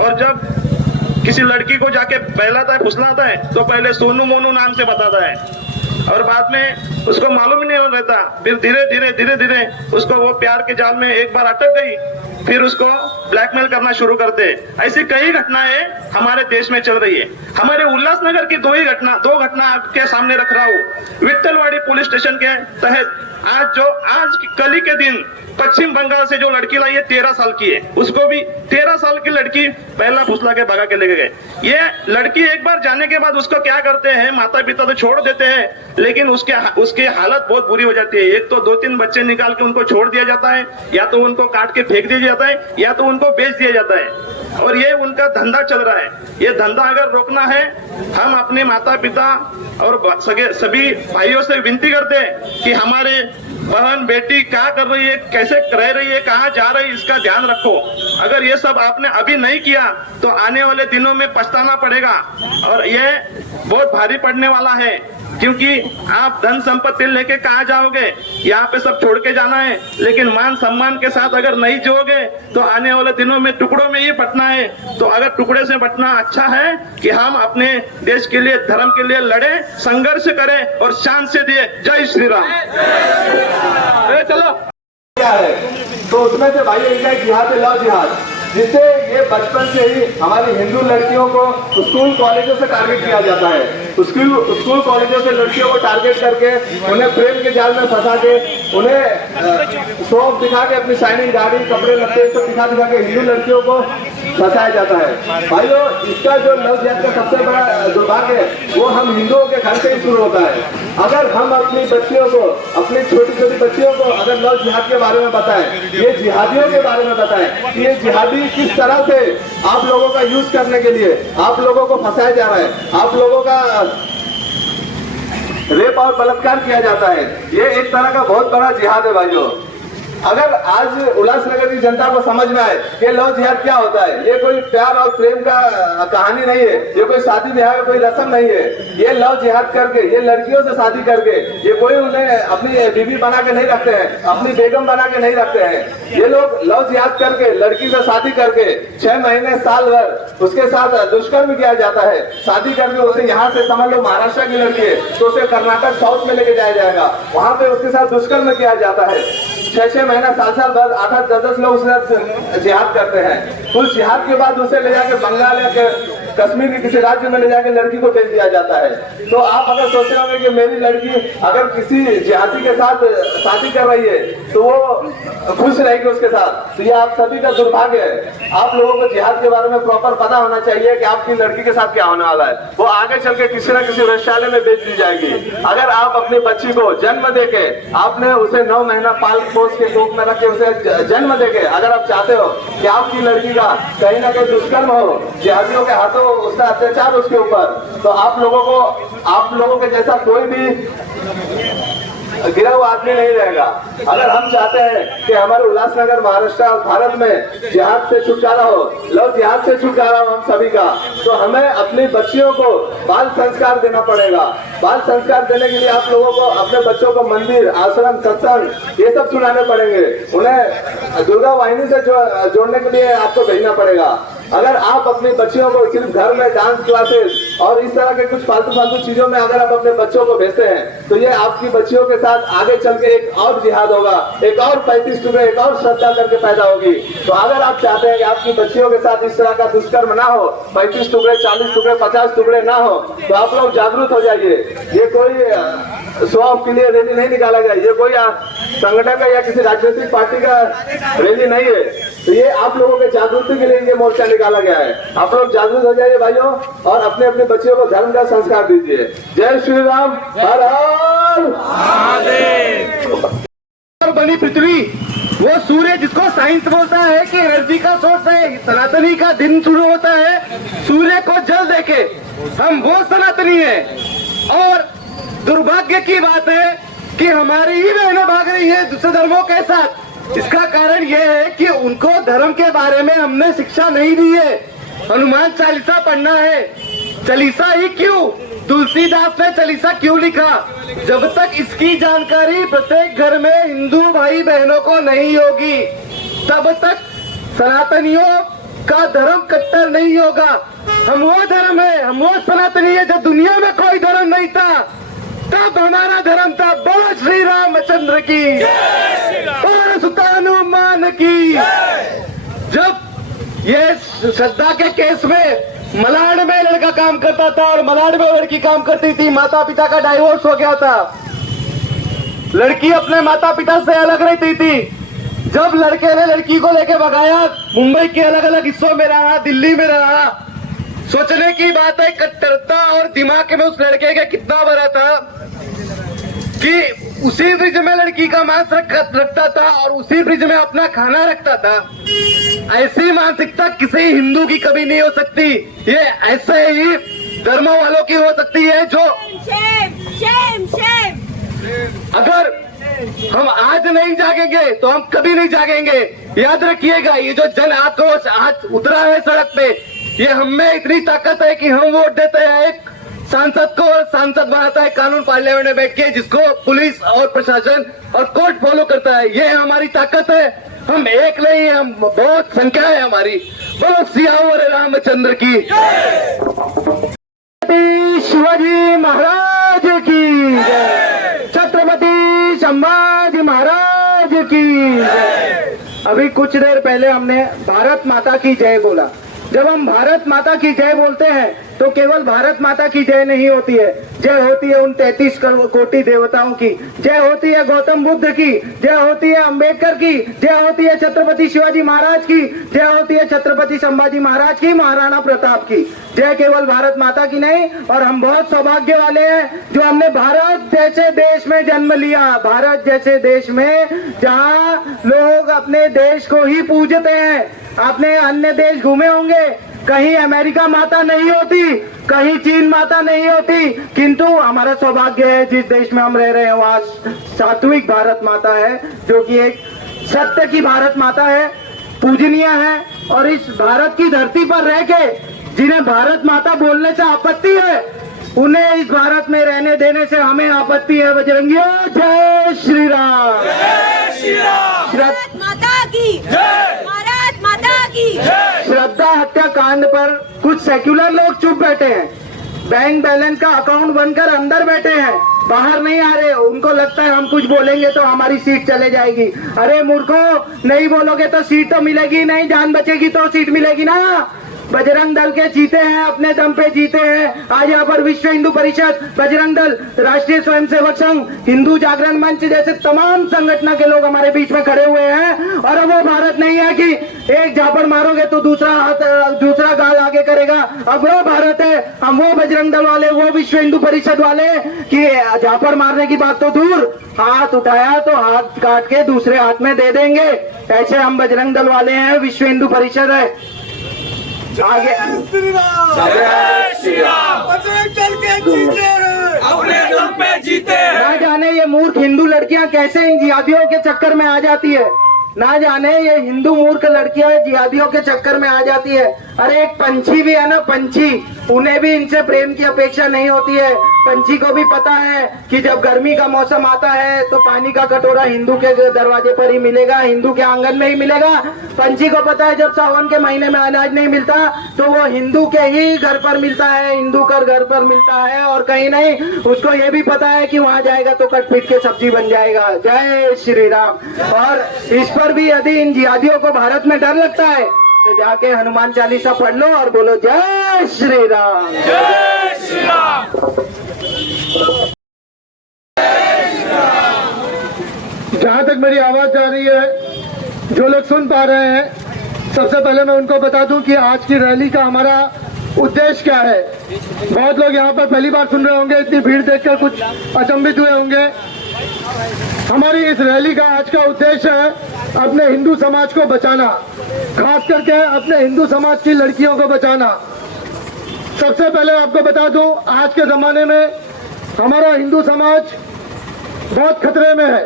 और जब किसी लड़की को जाके बहलाता है, फुसलाता है, तो पहले सोनू मोनू नाम से बताता है और बाद में उसको मालूम ही नहीं रहता। फिर धीरे धीरे उसको वो प्यार के जाल में एक बार अटक गई, फिर उसको ब्लैकमेल करना शुरू करते। ऐसी कई घटनाएं हमारे देश में चल रही है। हमारे उल्लासनगर की दो घटना आपके सामने रख रहा हूँ। विट्ठलवाड़ी पुलिस स्टेशन के तहत आज कल ही के दिन पश्चिम बंगाल से जो लड़की लाई है 13 साल की है, उसको भी 13 साल की लड़की पहला फुसला के भगा के लेके गए। ये लड़की एक बार जाने के बाद उसको क्या करते हैं, माता पिता तो छोड़ देते हैं, लेकिन उसकी हालत बहुत बुरी हो जाती है। एक तो 2-3 बच्चे निकाल के उनको छोड़ दिया जाता है, या तो उनको काट के फेंक दिया जाता है, या तो उनको बेच दिया जाता है। और ये उनका धंधा चल रहा है। ये धंधा अगर रोकना है, हम अपने माता पिता और सभी भाइयों से विनती करते हैं कि हमारे बहन बेटी क्या कर रही है, कैसे रह रही है, कहाँ जा रही है, इसका ध्यान रखो। अगर ये सब आपने अभी नहीं किया तो आने वाले दिनों में पछताना पड़ेगा, और ये बहुत भारी पड़ने वाला है, क्योंकि आप धन संपत्ति लेके कहाँ जाओगे? यहाँ पे सब छोड़ के जाना है, लेकिन मान सम्मान के साथ अगर नहीं जियोगे तो आने वाले दिनों में टुकड़ों में ही बटना है। तो अगर टुकड़े से बटना अच्छा है कि हम अपने देश के लिए, धर्म के लिए लड़े, संघर्ष करें और शान से दिए। जय श्री राम। चलो क्या है तो उसमें से भाई एक है जिहाद, लव जिहाद, जिससे ये बचपन से ही हमारी हिंदू लड़कियों को स्कूल कॉलेजों से टारगेट किया जाता है। स्कूल कॉलेजों से लड़कियों को टारगेट करके उन्हें प्रेम के जाल में फंसा के, उन्हें शौक दिखा के, अपनी शाइनिंग गाड़ी, कपड़े लत्ते सब दिखा के हिंदू लड़कियों को फंसाया जाता है। भाइयों, इसका जो लव जिहाद का सबसे बड़ा दुर्भाग्य है वो हम हिंदुओं के घर से ही शुरू होता है। अगर हम अपनी बच्चियों को, अपनी छोटी छोटी बच्चियों को अगर लव जिहाद के बारे में बताएं, ये जिहादियों के बारे में बताएं कि ये जिहादी किस तरह से आप लोगों का यूज करने के लिए आप लोगों को फंसाया जा रहा है, आप लोगों का रेप और बलात्कार किया जाता है, ये एक तरह का बहुत बड़ा जिहाद है भाइयों। अगर आज उल्लासनगर की जनता को समझ में आए कि लव जिहाद क्या होता है, ये कोई प्यार और प्रेम का कहानी नहीं है, ये कोई शादी ब्याह का कोई रस्म नहीं है। ये लव जिहाद करके, ये लड़कियों से शादी करके, ये कोई उन्हें अपनी बीवी बना के नहीं रखते हैं, अपनी बेगम बना के नहीं रखते हैं। ये लोग लव जिहाद करके, लड़की से शादी करके 6 महीने, साल भर उसके साथ दुष्कर्म किया जाता है। शादी करके उसे यहाँ से, समझ लो महाराष्ट्र की लड़की है तो उसे कर्नाटक साउथ में लेके जाया जाएगा, वहां पे उसके साथ दुष्कर्म किया जाता है। 6-6 महीना, साल बाद 8-10 लोग उसने जिहाद करते हैं। उस जिहाद के बाद उसे ले जाके बंगाल या कश्मीर के किसी राज्य में ले जाके लड़की को भेज दिया जाता है। तो आप अगर सोच रहे होंगे कि मेरी लड़की अगर किसी जिहादी के साथ शादी कर रही है तो वो खुश रहेगी उसके साथ, तो ये आप सभी का दुर्भाग्य है। आप लोगों को जिहाद के बारे में प्रॉपर पता होना चाहिए कि आपकी लड़की के साथ क्या होने वाला है। वो आगे चल के किसी न किसी वेश्यालय में बेच दी जाएगी। अगर आप अपनी बच्ची को जन्म देके, आपने उसे 9 महीना पाल पोस के कोख में रख के उसे जन्म देके, अगर आप चाहते हो कि आपकी लड़की का कहीं ना कहीं दुष्कर्म हो, जिहादियों के हाथों उसका अत्याचार उसके ऊपर, तो आप लोगों के जैसा कोई भी गिरा हुआ आदमी नहीं रहेगा। अगर हम चाहते हैं कि हमारे उल्लासनगर, महाराष्ट्र, भारत में जिहाद से छुटकारा हो, लव जिहाद से छुटकारा हो हम सभी का, तो हमें अपनी बच्चियों को बाल संस्कार देना पड़ेगा। बाल संस्कार देने के लिए आप लोगों को अपने बच्चों को मंदिर, आश्रम, सत्संग ये सब सुनाने पड़ेंगे। उन्हें दुर्गा वाहिनी से जोड़ने के लिए आपको भेजना पड़ेगा। अगर आप अपनी बच्चियों को सिर्फ घर में डांस क्लासेस और इस तरह के कुछ फालतू चीजों में अगर आप अपने बच्चों को भेजते हैं तो ये आपकी बच्चियों के साथ आगे चल के एक और जिहाद होगा, एक और 35 टुकड़े, एक और श्रद्धा करके पैदा होगी। तो अगर आप चाहते हैं कि आपकी बच्चियों के साथ इस तरह का दुष्कर्म ना हो, 35 टुकड़े, 40 टुकड़े, 50 टुकड़े ना हो, तो आप लोग जागरूक हो जाइए। ये कोई शो ऑफ के लिए रैली नहीं निकाला गया, ये कोई संगठन का या किसी राजनीतिक पार्टी का रैली नहीं है। तो ये आप लोगों के जागृति के लिए ये मोर्चा निकाला गया है। आप लोग जागरूक हो जाइए भाइयों और अपने अपने बच्चों को धर्म का संस्कार दीजिए। जय श्री राम, हर हर महादेव। बनी पृथ्वी, वो सूर्य जिसको साइंस बोलता है कि एनर्जी का सोर्स है, सनातनी का दिन शुरू होता है सूर्य को जल देके, हम वो सनातनी है। और दुर्भाग्य की बात है कि हमारी ही बहनें भाग रही है दूसरे धर्मों के साथ। इसका कारण यह है कि उनको धर्म के बारे में हमने शिक्षा नहीं दी है। हनुमान चालीसा पढ़ना है, चालीसा ही क्यों, तुलसीदास ने चालीसा क्यों लिखा? जब तक इसकी जानकारी प्रत्येक घर में हिंदू भाई बहनों को नहीं होगी, तब तक सनातनियों का धर्म कट्टर नहीं होगा। हम वो धर्म है, हम वो सनातनी है जब दुनिया में कोई धर्म नहीं था, तब हमारा धर्म था। बोलो श्री रामचंद्र की, बोलो सुल्तान हनुमान की। जब ये श्रद्धा के केस में मलाड में लड़का काम करता था और मलाड में लड़की काम करती थी, माता पिता का डाइवोर्स हो गया था, लड़की अपने माता पिता से अलग रहती थी। जब लड़के ने लड़की को लेके भगाया, मुंबई के अलग अलग हिस्सों में रहा, दिल्ली में रहा, सोचने की बात है कट्टरता और दिमाग में उस लड़के के कितना भरा था कि उसी फ्रिज में लड़की का मांस रखता था और उसी फ्रिज में अपना खाना रखता था। ऐसी मानसिकता किसी हिंदू की कभी नहीं हो सकती। ये ऐसे ही धर्मों वालों की हो सकती है जो अगर हम आज नहीं जागेंगे तो हम कभी नहीं जागेंगे। याद रखिएगा, ये जो जन आक्रोश आज उतरा है सड़क पे, ये हम में इतनी ताकत है कि हम वोट देते हैं एक सांसद को और सांसद बनाता है कानून पार्लियामेंट में बैठ के, जिसको पुलिस और प्रशासन और कोर्ट फॉलो करता है। ये हमारी ताकत है। हम एक नहीं, हम बहुत संख्या है हमारी। बोलो सियावर रामचंद्र की, शिवाजी महाराज की, छत्रपति संभाजी महाराज की। अभी कुछ देर पहले हमने भारत माता की जय बोला। जब हम भारत माता की जय बोलते हैं तो केवल भारत माता की जय नहीं होती है, जय होती है उन 33 कोटि देवताओं की, जय होती है गौतम बुद्ध की, जय होती है अंबेडकर की, जय होती है छत्रपति शिवाजी महाराज की, जय होती है छत्रपति संभाजी महाराज की, महाराणा प्रताप की। जय केवल भारत माता की नहीं। और हम बहुत सौभाग्य वाले हैं जो हमने भारत जैसे देश में जन्म लिया, भारत जैसे देश में जहां लोग अपने देश को ही पूजते हैं। आपने अन्य देश घूमे होंगे, कहीं अमेरिका माता नहीं होती, कहीं चीन माता नहीं होती, किंतु हमारा सौभाग्य है जिस देश में हम रह रहे हैं वहाँ सात्विक भारत माता है, जो कि एक सत्य की भारत माता है, पूजनीय है। और इस भारत की धरती पर रह के जिन्हें भारत माता बोलने से आपत्ति है, उन्हें इस भारत में रहने देने से हमें आपत्ति है। बजरंगियों, जय श्री राम, जय श्री राम, भारत माता की जय, भारत माता की जय। श्रद्धा हत्या कांड पर कुछ सेक्युलर लोग चुप बैठे हैं, बैंक बैलेंस का अकाउंट बनकर अंदर बैठे हैं, बाहर नहीं आ रहे। उनको लगता है हम कुछ बोलेंगे तो हमारी सीट चले जाएगी। अरे मूर्खों, नहीं बोलोगे तो सीट तो मिलेगी नहीं, जान बचेगी तो सीट मिलेगी ना। बजरंग दल के जीते हैं, अपने दम पे जीते हैं। आज यहाँ पर विश्व हिंदू परिषद, बजरंग दल, राष्ट्रीय स्वयंसेवक संघ, हिंदू जागरण मंच जैसे तमाम संगठन के लोग हमारे बीच में खड़े हुए हैं। और वो भारत नहीं है कि एक झापड़ मारोगे तो दूसरा हाथ, दूसरा गाल आगे करेगा। अब वो भारत है, हम वो बजरंग दल वाले, वो विश्व हिंदू परिषद वाले कि झापड़ मारने की बात तो दूर, हाथ उठाया तो हाथ काट के दूसरे हाथ में दे देंगे। ऐसे हम बजरंग दल वाले हैं, विश्व हिंदू परिषद है। आगे श्री राम, जय श्री राम, बजरंग दल के जीते हैं, अपने दम पे जीते हैं। ना जाने ये मूर्ख हिंदू लड़कियां कैसे इन जिहादियों के चक्कर में आ जाती है, ना जाने ये हिंदू मूर्ख लड़कियां जिहादियों के चक्कर में आ जाती है। अरे एक पंछी भी है ना, पंछी, उन्हें भी इनसे प्रेम की अपेक्षा नहीं होती है। पंछी को भी पता है कि जब गर्मी का मौसम आता है तो पानी का कटोरा हिंदू के दरवाजे पर ही मिलेगा, हिंदू के आंगन में ही मिलेगा। पंछी को पता है जब सावन के महीने में अनाज नहीं मिलता तो वो हिंदू के ही घर पर मिलता है, हिंदू का घर पर मिलता है और कहीं नहीं। उसको ये भी पता है कि वहाँ जाएगा तो कट पीट के सब्जी बन जाएगा। जय श्री राम। और इस पर भी यदि इन जिहादियों को भारत में डर लगता है तो जाके हनुमान चालीसा पढ़ लो और बोलो जय श्री राम, जय श्री राम। जहाँ तक मेरी आवाज जा रही है, जो लोग सुन पा रहे हैं, सबसे पहले मैं उनको बता दूं कि आज की रैली का हमारा उद्देश्य क्या है। बहुत लोग यहाँ पर पहली बार सुन रहे होंगे, इतनी भीड़ देखकर कुछ अचंभित हुए होंगे। हमारी इस रैली का आज का उद्देश्य है अपने हिंदू समाज को बचाना, खास करके अपने हिंदू समाज की लड़कियों को बचाना। सबसे पहले आपको बता दूं, आज के जमाने में हमारा हिंदू समाज बहुत खतरे में है।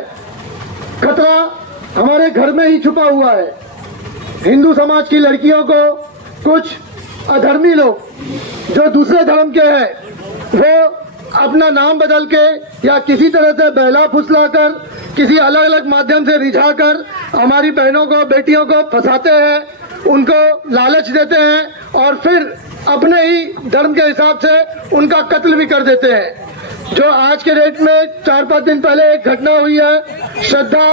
खतरा हमारे घर में ही छुपा हुआ है। हिंदू समाज की लड़कियों को कुछ अधर्मी लोग जो दूसरे धर्म के हैं वो अपना नाम बदल के या किसी तरह से बहला फुसला कर किसी अलग अलग माध्यम से रिझा कर हमारी बहनों को बेटियों को फंसाते हैं, उनको लालच देते हैं और फिर अपने ही धर्म के हिसाब से उनका कत्ल भी कर देते हैं। जो आज के डेट में 4-5 दिन पहले एक घटना हुई है, श्रद्धा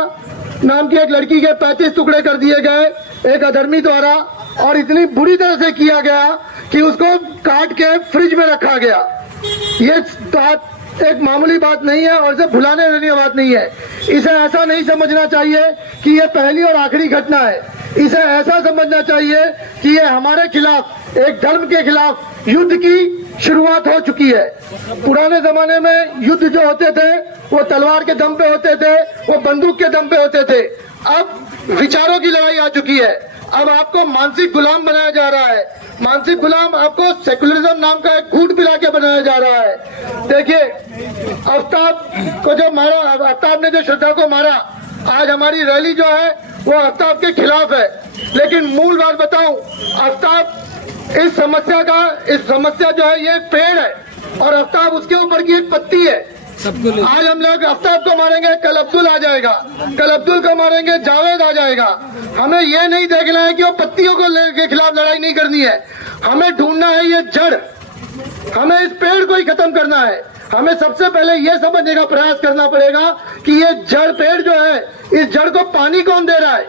नाम की एक लड़की के 35 टुकड़े कर दिए गए एक अधर्मी द्वारा और इतनी बुरी तरह से किया गया कि उसको काट के फ्रिज में रखा गया। ये बात एक मामूली बात नहीं है और इसे भुलाने वाली बात नहीं है। इसे ऐसा नहीं समझना चाहिए कि ये पहली और आखिरी घटना है। इसे ऐसा समझना चाहिए कि ये हमारे खिलाफ, एक धर्म के खिलाफ युद्ध की शुरुआत हो चुकी है। पुराने जमाने में युद्ध जो होते थे वो तलवार के दम पे होते थे, वो बंदूक के दम पे होते थे। अब विचारों की लड़ाई आ चुकी है। अब आपको मानसिक गुलाम बनाया जा रहा है। मानसिक गुलाम आपको सेकुलरिज्म नाम का एक घूट पिला के बनाया जा रहा है। देखिए, आफ्ताब को जो मारा, आफ्ताब ने जो श्रद्धा को मारा, आज हमारी रैली जो है वो आफ्ताब के खिलाफ है। लेकिन मूल बात बताऊं, आफ्ताब इस समस्या जो है ये एक पेड़ है और आफ्ताब उसके ऊपर की एक पत्ती है। आज हम लोग आफ्ताब को मारेंगे, कल अब्दुल आ जाएगा, कल अब्दुल को मारेंगे, जावेद आ जाएगा। हमें ये नहीं देखना है कि वो पत्तियों के खिलाफ लड़ाई नहीं करनी है, हमें ढूंढना है ये जड़। हमें इस पेड़ को ही खत्म करना है। हमें सबसे पहले ये समझने का प्रयास करना पड़ेगा कि ये जड़, पेड़ जो है, इस जड़ को पानी कौन दे रहा है,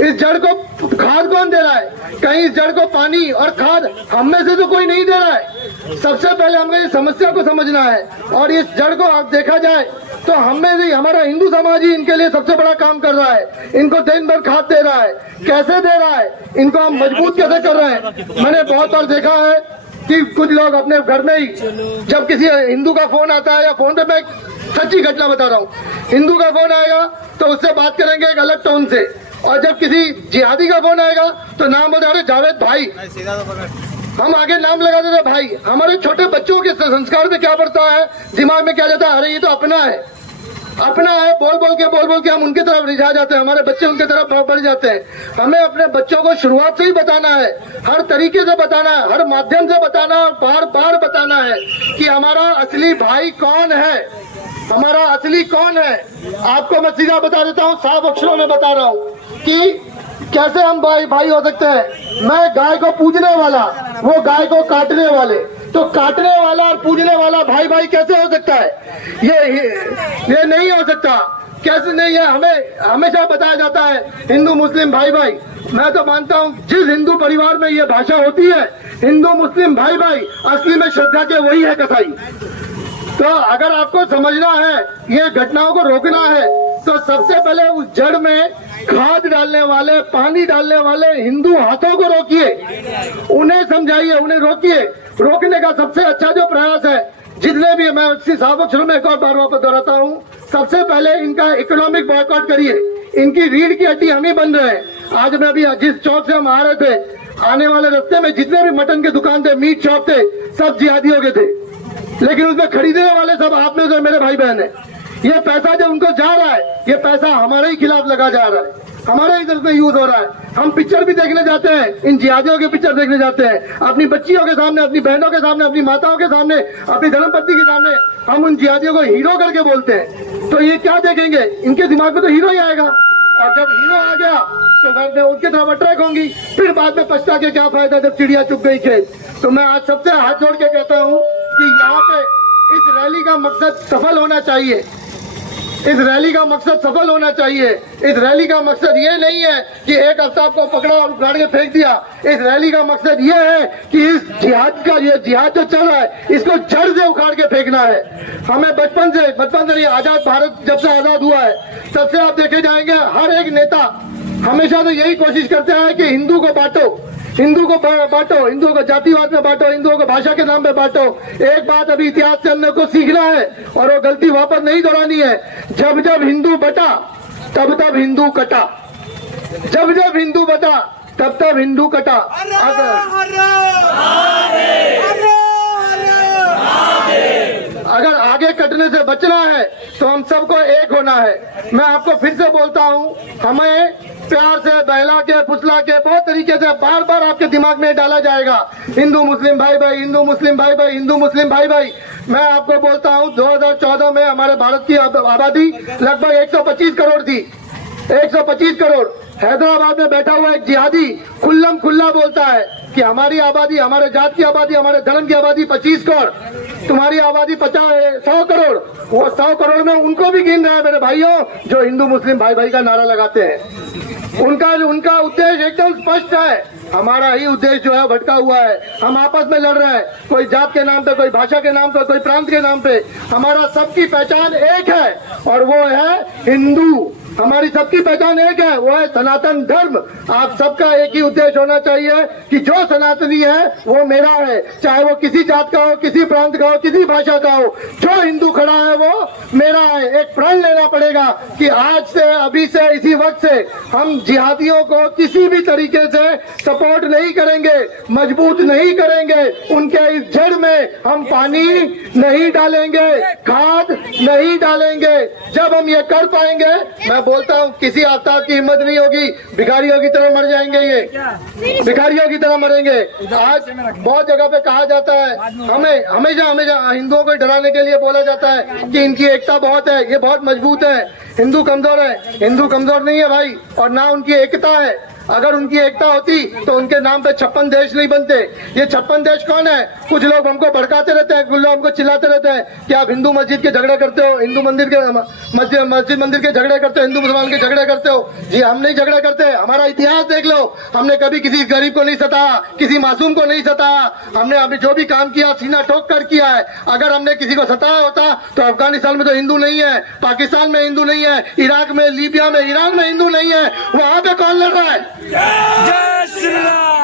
इस जड़ को खाद कौन दे रहा है। कहीं इस जड़ को पानी और खाद हम में से तो कोई नहीं दे रहा है। सबसे पहले हमें इस समस्या को समझना है और इस जड़ को आप देखा जाए तो हमें नहीं, हमारा हिंदू समाज ही इनके लिए सबसे बड़ा काम कर रहा है। इनको दिन भर खाद दे रहा है। कैसे दे रहा है, इनको हम मजबूत कैसे कर रहे हैं। मैंने बहुत बार देखा है कि कुछ लोग अपने घर में ही, जब किसी हिंदू का फोन आता है, या फोन पे मैं सच्ची घटना बता रहा हूँ, हिंदू का फोन आएगा तो उससे बात करेंगे एक अलग टोन से, और जब किसी जिहादी का फोन आएगा तो नाम बता रहे जावेद भाई, हम आगे नाम लगा देते भाई। हमारे छोटे बच्चों के संस्कार में क्या पड़ता है, दिमाग में क्या जाता है, अरे ये तो अपना है, अपना है। बोल बोल के हम उनके तरफ रिझा जाते हैं, हमारे बच्चे उनके तरफ बढ़ जाते हैं। हमें अपने बच्चों को शुरुआत से ही बताना है, हर तरीके से बताना है, हर माध्यम से बताना, बार बार बताना है कि हमारा असली भाई कौन है, हमारा असली कौन है। आपको मैं सीधा बता देता हूँ, साफ अक्षरों में बता रहा हूँ कि कैसे हम भाई हो सकते हैं। मैं गाय को पूजने वाला, वो गाय को काटने वाले, तो काटने वाला और पूजने वाला भाई कैसे हो सकता है। ये नहीं हो सकता। कैसे नहीं है, हमें हमेशा बताया जाता है हिंदू मुस्लिम भाई। मैं तो मानता हूँ जिस हिंदू परिवार में ये भाषा होती है, हिंदू मुस्लिम भाई, असली में श्रद्धा के वही है कसाई। तो अगर आपको समझना है, ये घटनाओं को रोकना है, तो सबसे पहले उस जड़ में खाद डालने वाले, पानी डालने वाले हिंदू हाथों को रोकिए, उन्हें समझाइए, उन्हें रोकिए। रोकने का सबसे अच्छा जो प्रयास है, जितने भी, मैं साफ अक्षरों में एक और बार वापस दोहराता हूँ, सबसे पहले इनका इकोनॉमिक बॉयकॉट करिए। इनकी रीढ़ की हड्डी हम ही बन रहे हैं। आज मैं भी जिस चौक से हम आ रहे थे, आने वाले रास्ते में जितने भी मटन के दुकान थे, मीट शॉप थे, सब जिहादियों के थे, लेकिन उसमें खरीदने वाले सब आप में से मेरे भाई बहन है। ये पैसा जो उनको जा रहा है, ये पैसा हमारे ही खिलाफ लगा जा रहा है, हमारे इधर से यूज हो रहा है। हम पिक्चर भी देखने जाते हैं, इन जिहादियों के पिक्चर देखने जाते हैं, अपनी बच्चियों के सामने, अपनी बहनों के सामने, अपनी माताओं के सामने, अपनी धर्मपत्नी के सामने हम उन जिहादियों को हीरो करके बोलते हैं। तो ये क्या देखेंगे, इनके दिमाग में तो हीरो ही आएगा, और जब हीरो आ गया तो घर उनके तरफ अट्रैक्ट होंगी, फिर बाद में पछता के क्या फायदा जब चिड़िया चुग गई खेत। तो मैं आज सबसे हाथ जोड़ के कहता हूँ कि यहाँ पे इस रैली का मकसद सफल होना चाहिए, इस रैली का मकसद सफल होना चाहिए। इस रैली का मकसद ये नहीं है कि एक आफ्ताब को पकड़ा और उखाड़ के फेंक दिया। इस रैली का मकसद ये है कि इस जिहाद का, ये जिहाद जो चल रहा है, इसको जड़ से उखाड़ के फेंकना है। हमें बचपन से आजाद भारत जब से आजाद हुआ है, तब से आप देखे जाएंगे हर एक नेता हमेशा तो यही कोशिश करते हैं कि हिंदू को बांटो, हिंदू को बांटो, हिंदुओं को जातिवाद में बांटो, हिंदुओं को भाषा के नाम पे बांटो। एक बात अभी इतिहास से हमने को सीखना है और वो गलती वापस नहीं दोहरानी है। जब जब हिंदू बटा तब तब हिंदू कटा, जब जब हिंदू बटा तब तब हिंदू कटा। अगर आगे कटने से बचना है तो हम सबको एक होना है। मैं आपको फिर से बोलता हूँ, हमें प्यार से बहला के फुसला के बहुत तरीके से बार बार आपके दिमाग में डाला जाएगा, हिंदू मुस्लिम भाई भाई, हिंदू मुस्लिम भाई भाई, हिंदू मुस्लिम भाई भाई। मैं आपको बोलता हूँ 2014 में हमारे भारत की आबादी लगभग 125 करोड़ थी, 125 करोड़। हैदराबाद में बैठा हुआ एक जिहादी खुल्लम खुल्ला बोलता है कि हमारी आबादी, हमारे जात की आबादी, हमारे धर्म की आबादी 25 करोड़, तुम्हारी आबादी 100 करोड़। वो 100 करोड़ में उनको भी गिन रहा है मेरे भाइयों, जो हिंदू मुस्लिम भाई भाई का नारा लगाते हैं। उनका उद्देश्य एकदम स्पष्ट है, हमारा ही उद्देश्य जो है भटका हुआ है। हम आपस में लड़ रहे हैं, कोई जात के नाम पे, कोई भाषा के नाम पे, कोई प्रांत के नाम पे। हमारा सबकी पहचान एक है और वो है हिंदू। हमारी सबकी पहचान एक है, वो है सनातन धर्म। आप सबका एक ही उद्देश्य होना चाहिए कि जो सनातनी है वो मेरा है, चाहे वो किसी जात का हो, किसी प्रांत का हो, किसी भाषा का हो। जो हिंदू खड़ा है वो मेरा है। एक प्रण लेना पड़ेगा कि आज से, अभी से, इसी वक्त से हम जिहादियों को किसी भी तरीके से सपोर्ट नहीं करेंगे, मजबूत नहीं करेंगे। उनके इस जड़ में हम पानी नहीं डालेंगे, खाद नहीं डालेंगे। जब हम ये कर पाएंगे, मैं बोलता हूँ किसी आफ्ताब की हिम्मत नहीं होगी, भिखारियों की तरह मर जाएंगे, ये भिखारियों की तरह मरेंगे। आज बहुत जगह पे कहा जाता है, हमें हमेशा हिंदुओं को डराने के लिए बोला जाता है कि इनकी एकता बहुत है, ये बहुत मजबूत है, हिंदू कमजोर है। हिंदू कमजोर नहीं है भाई, और ना उनकी एकता है। अगर उनकी एकता होती तो उनके नाम पे 56 देश नहीं बनते। ये 56 देश कौन है? कुछ लोग हमको भड़काते रहते हैं, कुछ लोग हमको चिल्लाते रहते हैं कि आप हिंदू मस्जिद के झगड़े करते हो, हिंदू मंदिर के मस्जिद मंदिर के झगड़े करते हो, हिंदू मुसलमान के झगड़े करते हो। जी हम नहीं झगड़ा करते। हमारा इतिहास देख लो, हमने कभी किसी गरीब को नहीं सताया, किसी मासूम को नहीं सताया। हमने अभी जो भी काम किया सीना ठोक कर किया है। अगर हमने किसी को सताया होता तो अफगानिस्तान में तो हिंदू नहीं है, पाकिस्तान में हिंदू नहीं है, इराक में, लीबिया में, ईरान में हिंदू नहीं है। वहां पे कौन लड़ रहा है? जय श्री राम।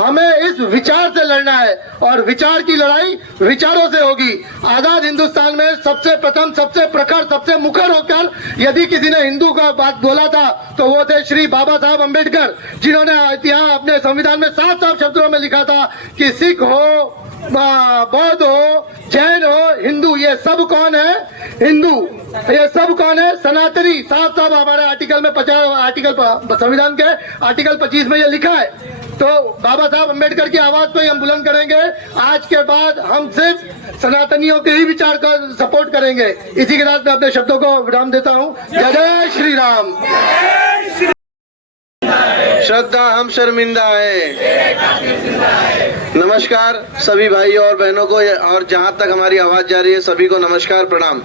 हमें इस विचार से लड़ना है, और विचार की लड़ाई विचारों से होगी। आजाद हिंदुस्तान में सबसे प्रथम, सबसे प्रखर, सबसे मुखर होकर यदि किसी ने हिंदू का बात बोला था तो वो थे श्री बाबा साहब अम्बेडकर, जिन्होंने इतिहास अपने संविधान में साफ साफ शब्दों में लिखा था कि सिख हो, बौद्ध हो, जैन हो, हिंदू, ये सब कौन है? हिंदू। ये सब कौन है? सनातनी। साफ साफ हमारे आर्टिकल में संविधान के आर्टिकल 25 में ये लिखा है। तो बाबा साहब अम्बेडकर की आवाज को ही हम बुलंद करेंगे। आज के बाद हम सिर्फ सनातनियों के ही विचार को सपोर्ट करेंगे। इसी के साथ मैं अपने शब्दों को विराम देता हूँ। जय श्री राम। श्रद्धा हम शर्मिंदा है। नमस्कार सभी भाई और बहनों को, और जहां तक हमारी आवाज जा रही है सभी को नमस्कार, प्रणाम।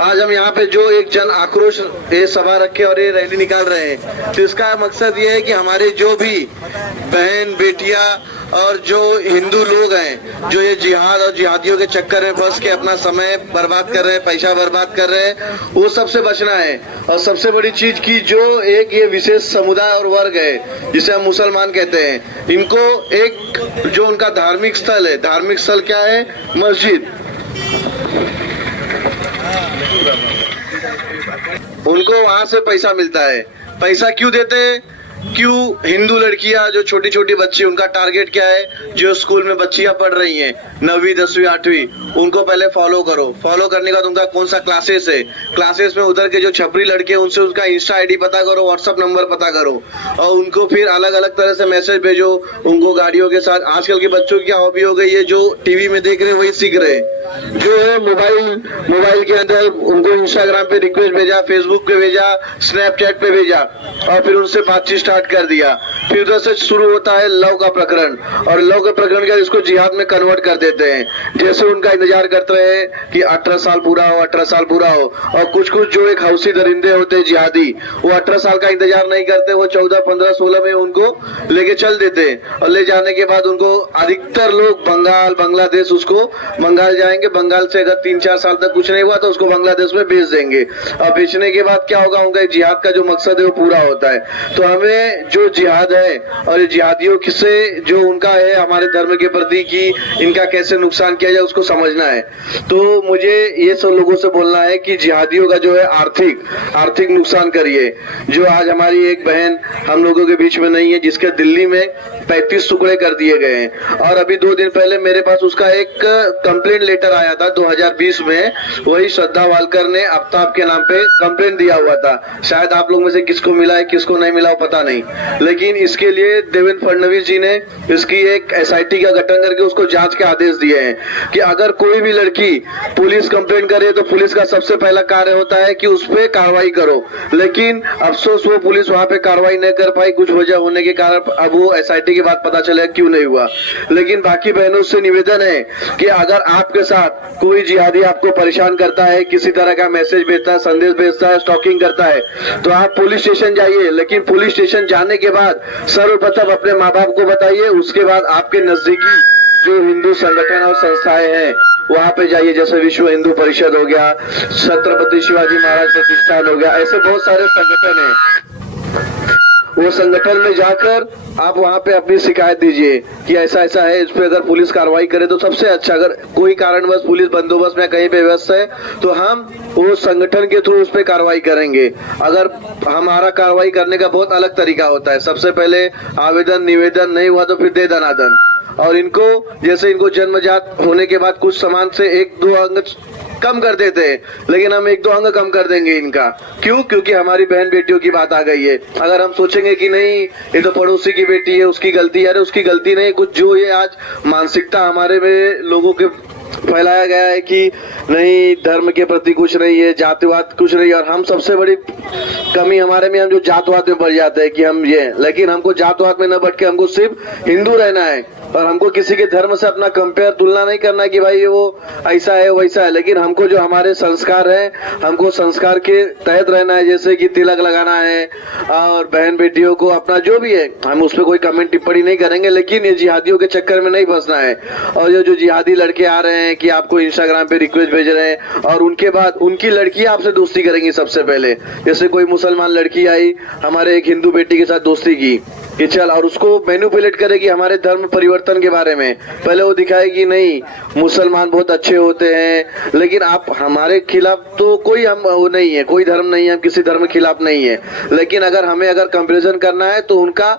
आज हम यहाँ पे जो एक जन आक्रोश ये सभा रखे और ये रैली निकाल रहे हैं, तो इसका मकसद ये है कि हमारे जो भी बहन बेटियां और जो हिंदू लोग हैं, जो ये जिहाद और जिहादियों के चक्कर में फंस के अपना समय बर्बाद कर रहे हैं, पैसा बर्बाद कर रहे हैं, वो सबसे बचना है। और सबसे बड़ी चीज की जो एक ये विशेष समुदाय और वर्ग है जिसे हम मुसलमान कहते हैं, इनको एक जो उनका धार्मिक स्थल है, धार्मिक स्थल क्या है? मस्जिद। उनको वहां से पैसा मिलता है। पैसा क्यों देते हैं? क्यों? हिंदू लड़कियां जो छोटी छोटी बच्ची, उनका टारगेट क्या है? जो स्कूल में बच्चियां पढ़ रही हैं 9वीं 10वीं 8वीं, उनको पहले फॉलो करो। फॉलो करने का उनका कौन सा क्लासेस है, क्लासेस में उधर के जो छपरी लड़के उनसे उसका इंस्टा आईडी पता करो, व्हाट्सअप नंबर पता करो, और उनको फिर अलग अलग तरह से मैसेज भेजो। उनको गाड़ियों के साथ, आजकल के बच्चों की हॉबी हो गई है, जो टीवी में देख रहे हैं वही सीख रहे हैं। जो है मोबाइल के अंदर उनको इंस्टाग्राम पे रिक्वेस्ट भेजा, फेसबुक पे भेजा, स्नैपचैट पे भेजा, और फिर उनसे बातचीत स्टार्ट कर दिया। फिर उधर से शुरू होता है लव का प्रकरण, और लव के प्रकरण का इसको जिहाद में कन्वर्ट कर देते हैं। जैसे उनका इंतजार करते हैं कि 18 साल पूरा हो, 18 साल पूरा हो। और कुछ जो एक हौसी दरिंदे होते हैं जिहादी, वो 18 साल का इंतजार नहीं करते, वो 14, 15, 16 में उनको लेके चल देते हैं। और ले जाने के बाद उनको अधिकतर लोग बांग्लादेश, उसको बंगाल जाएंगे। बंगाल से अगर 3-4 साल तक कुछ नहीं हुआ तो उसको बांग्लादेश में भेज देंगे। और भेजने के बाद क्या होगा? उनका जिहाद का जो मकसद है वो पूरा होता है। तो हमें जो जिहाद है और ये जिहादियों से जो उनका है हमारे धर्म के प्रति कि इनका कैसे नुकसान किया जाए, उसको समझना है। तो मुझे ये सब लोगों से बोलना है कि जिहादियों का जो है आर्थिक नुकसान करिए। जो आज हमारी एक बहन हम लोगों के बीच में नहीं है, जिसके दिल्ली में 35 टुकड़े कर दिए गए हैं, और अभी 2 दिन पहले मेरे पास उसका एक कंप्लेंट लेटर आया था 2020 में, वही श्रद्धा वालकर ने आफ्ताब के नाम पे कंप्लेंट दिया हुआ था। शायद आप लोग में से किसको मिला है किसको नहीं मिला पता नहीं, लेकिन इसके लिए देवेंद्र फडणवीस जी ने इसकी एक SIT का गठन करके उसको जांच के आदेश दिए हैं कि अगर कोई भी लड़की पुलिस कंप्लेंट करे तो पुलिस का सबसे पहला कार्य होता है कि उस पर कार्रवाई करो। लेकिन अफसोस वो पुलिस वहां पे कार्रवाई नहीं कर पाई, कुछ वजह होने के कारण अब वो SIT के बाद पता चला क्यों नहीं हुआ। लेकिन बाकी बहनों से निवेदन है कि अगर आपके साथ कोई जिहादी आपको परेशान करता है, किसी तरह का मैसेज भेजता है, संदेश भेजता है, स्टॉकिंग करता है, तो आप पुलिस स्टेशन जाइए। लेकिन पुलिस स्टेशन जाने के बाद सर्वप्रथम अपने माँ बाप को बताइए, उसके बाद आपके नजदीकी जो हिंदू संगठन और संस्थाएं हैं वहां पे जाइए, जैसे विश्व हिंदू परिषद हो गया, छत्रपति शिवाजी महाराज प्रतिष्ठान हो गया, ऐसे बहुत सारे संगठन हैं। वो संगठन में जाकर आप वहां पे अपनी शिकायत दीजिए कि ऐसा ऐसा है, इस पे अगर पुलिस कार्रवाई करे तो सबसे अच्छा। अगर कोई कारणवश पुलिस बंदोबस्त में कहीं पे व्यस्त है तो हम वो संगठन के थ्रू उस पे कार्रवाई करेंगे। अगर हमारा कार्रवाई करने का बहुत अलग तरीका होता है, सबसे पहले आवेदन निवेदन, नहीं हुआ तो फिर दे दनादन। और इनको जैसे इनको जन्मजात होने के बाद कुछ सामान से 1-2 अंग कम कर देते हैं, लेकिन हम 1-2 अंग कम कर देंगे इनका। क्यों? क्योंकि हमारी बहन बेटियों की बात आ गई है। अगर हम सोचेंगे कि नहीं ये तो पड़ोसी की बेटी है, उसकी गलती है, अरे उसकी गलती नहीं, कुछ जो ये आज मानसिकता हमारे में लोगों के फैलाया गया है कि नहीं धर्म के प्रति कुछ नहीं है, जातिवाद कुछ नहीं है। और हम सबसे बड़ी कमी हमारे में, हम जो जातवाद में बढ़ जाते हैं कि हम ये, लेकिन हमको जातवाद में न बढ़ के हमको सिर्फ हिंदू रहना है और हमको किसी के धर्म से अपना कंपेयर तुलना नहीं करना कि भाई वो ऐसा है वैसा है। लेकिन हमको जो हमारे संस्कार है, हमको संस्कार के तहत रहना है, जैसे कि तिलक लगाना है और बहन बेटियों को अपना जो भी है, हम उस पर कोई कमेंट टिप्पणी नहीं करेंगे। लेकिन ये जिहादियों के चक्कर में नहीं फंसना है। और ये जो जिहादी लड़के आ रहे हैं कि आपको इंस्टाग्राम पे रिक्वेस्ट भेज रहे हैं और उनके बाद उनकी लड़की आपसे दोस्ती करेंगी सबसे पहले। जैसे कोई मुसलमान लड़की आई हमारे एक हिंदू बेटी के साथ दोस्ती की कि चल, और उसको मैनिपुलेट करेगी हमारे धर्म परिवर्तन के बारे में। पहले वो दिखाएगी नहीं मुसलमान बहुत अच्छे होते हैं, लेकिन आप हमारे खिलाफ तो कोई हम वो नहीं है, कोई धर्म नहीं है, हम किसी धर्म के खिलाफ नहीं है। लेकिन अगर हमें कंपैरिजन करना है तो उनका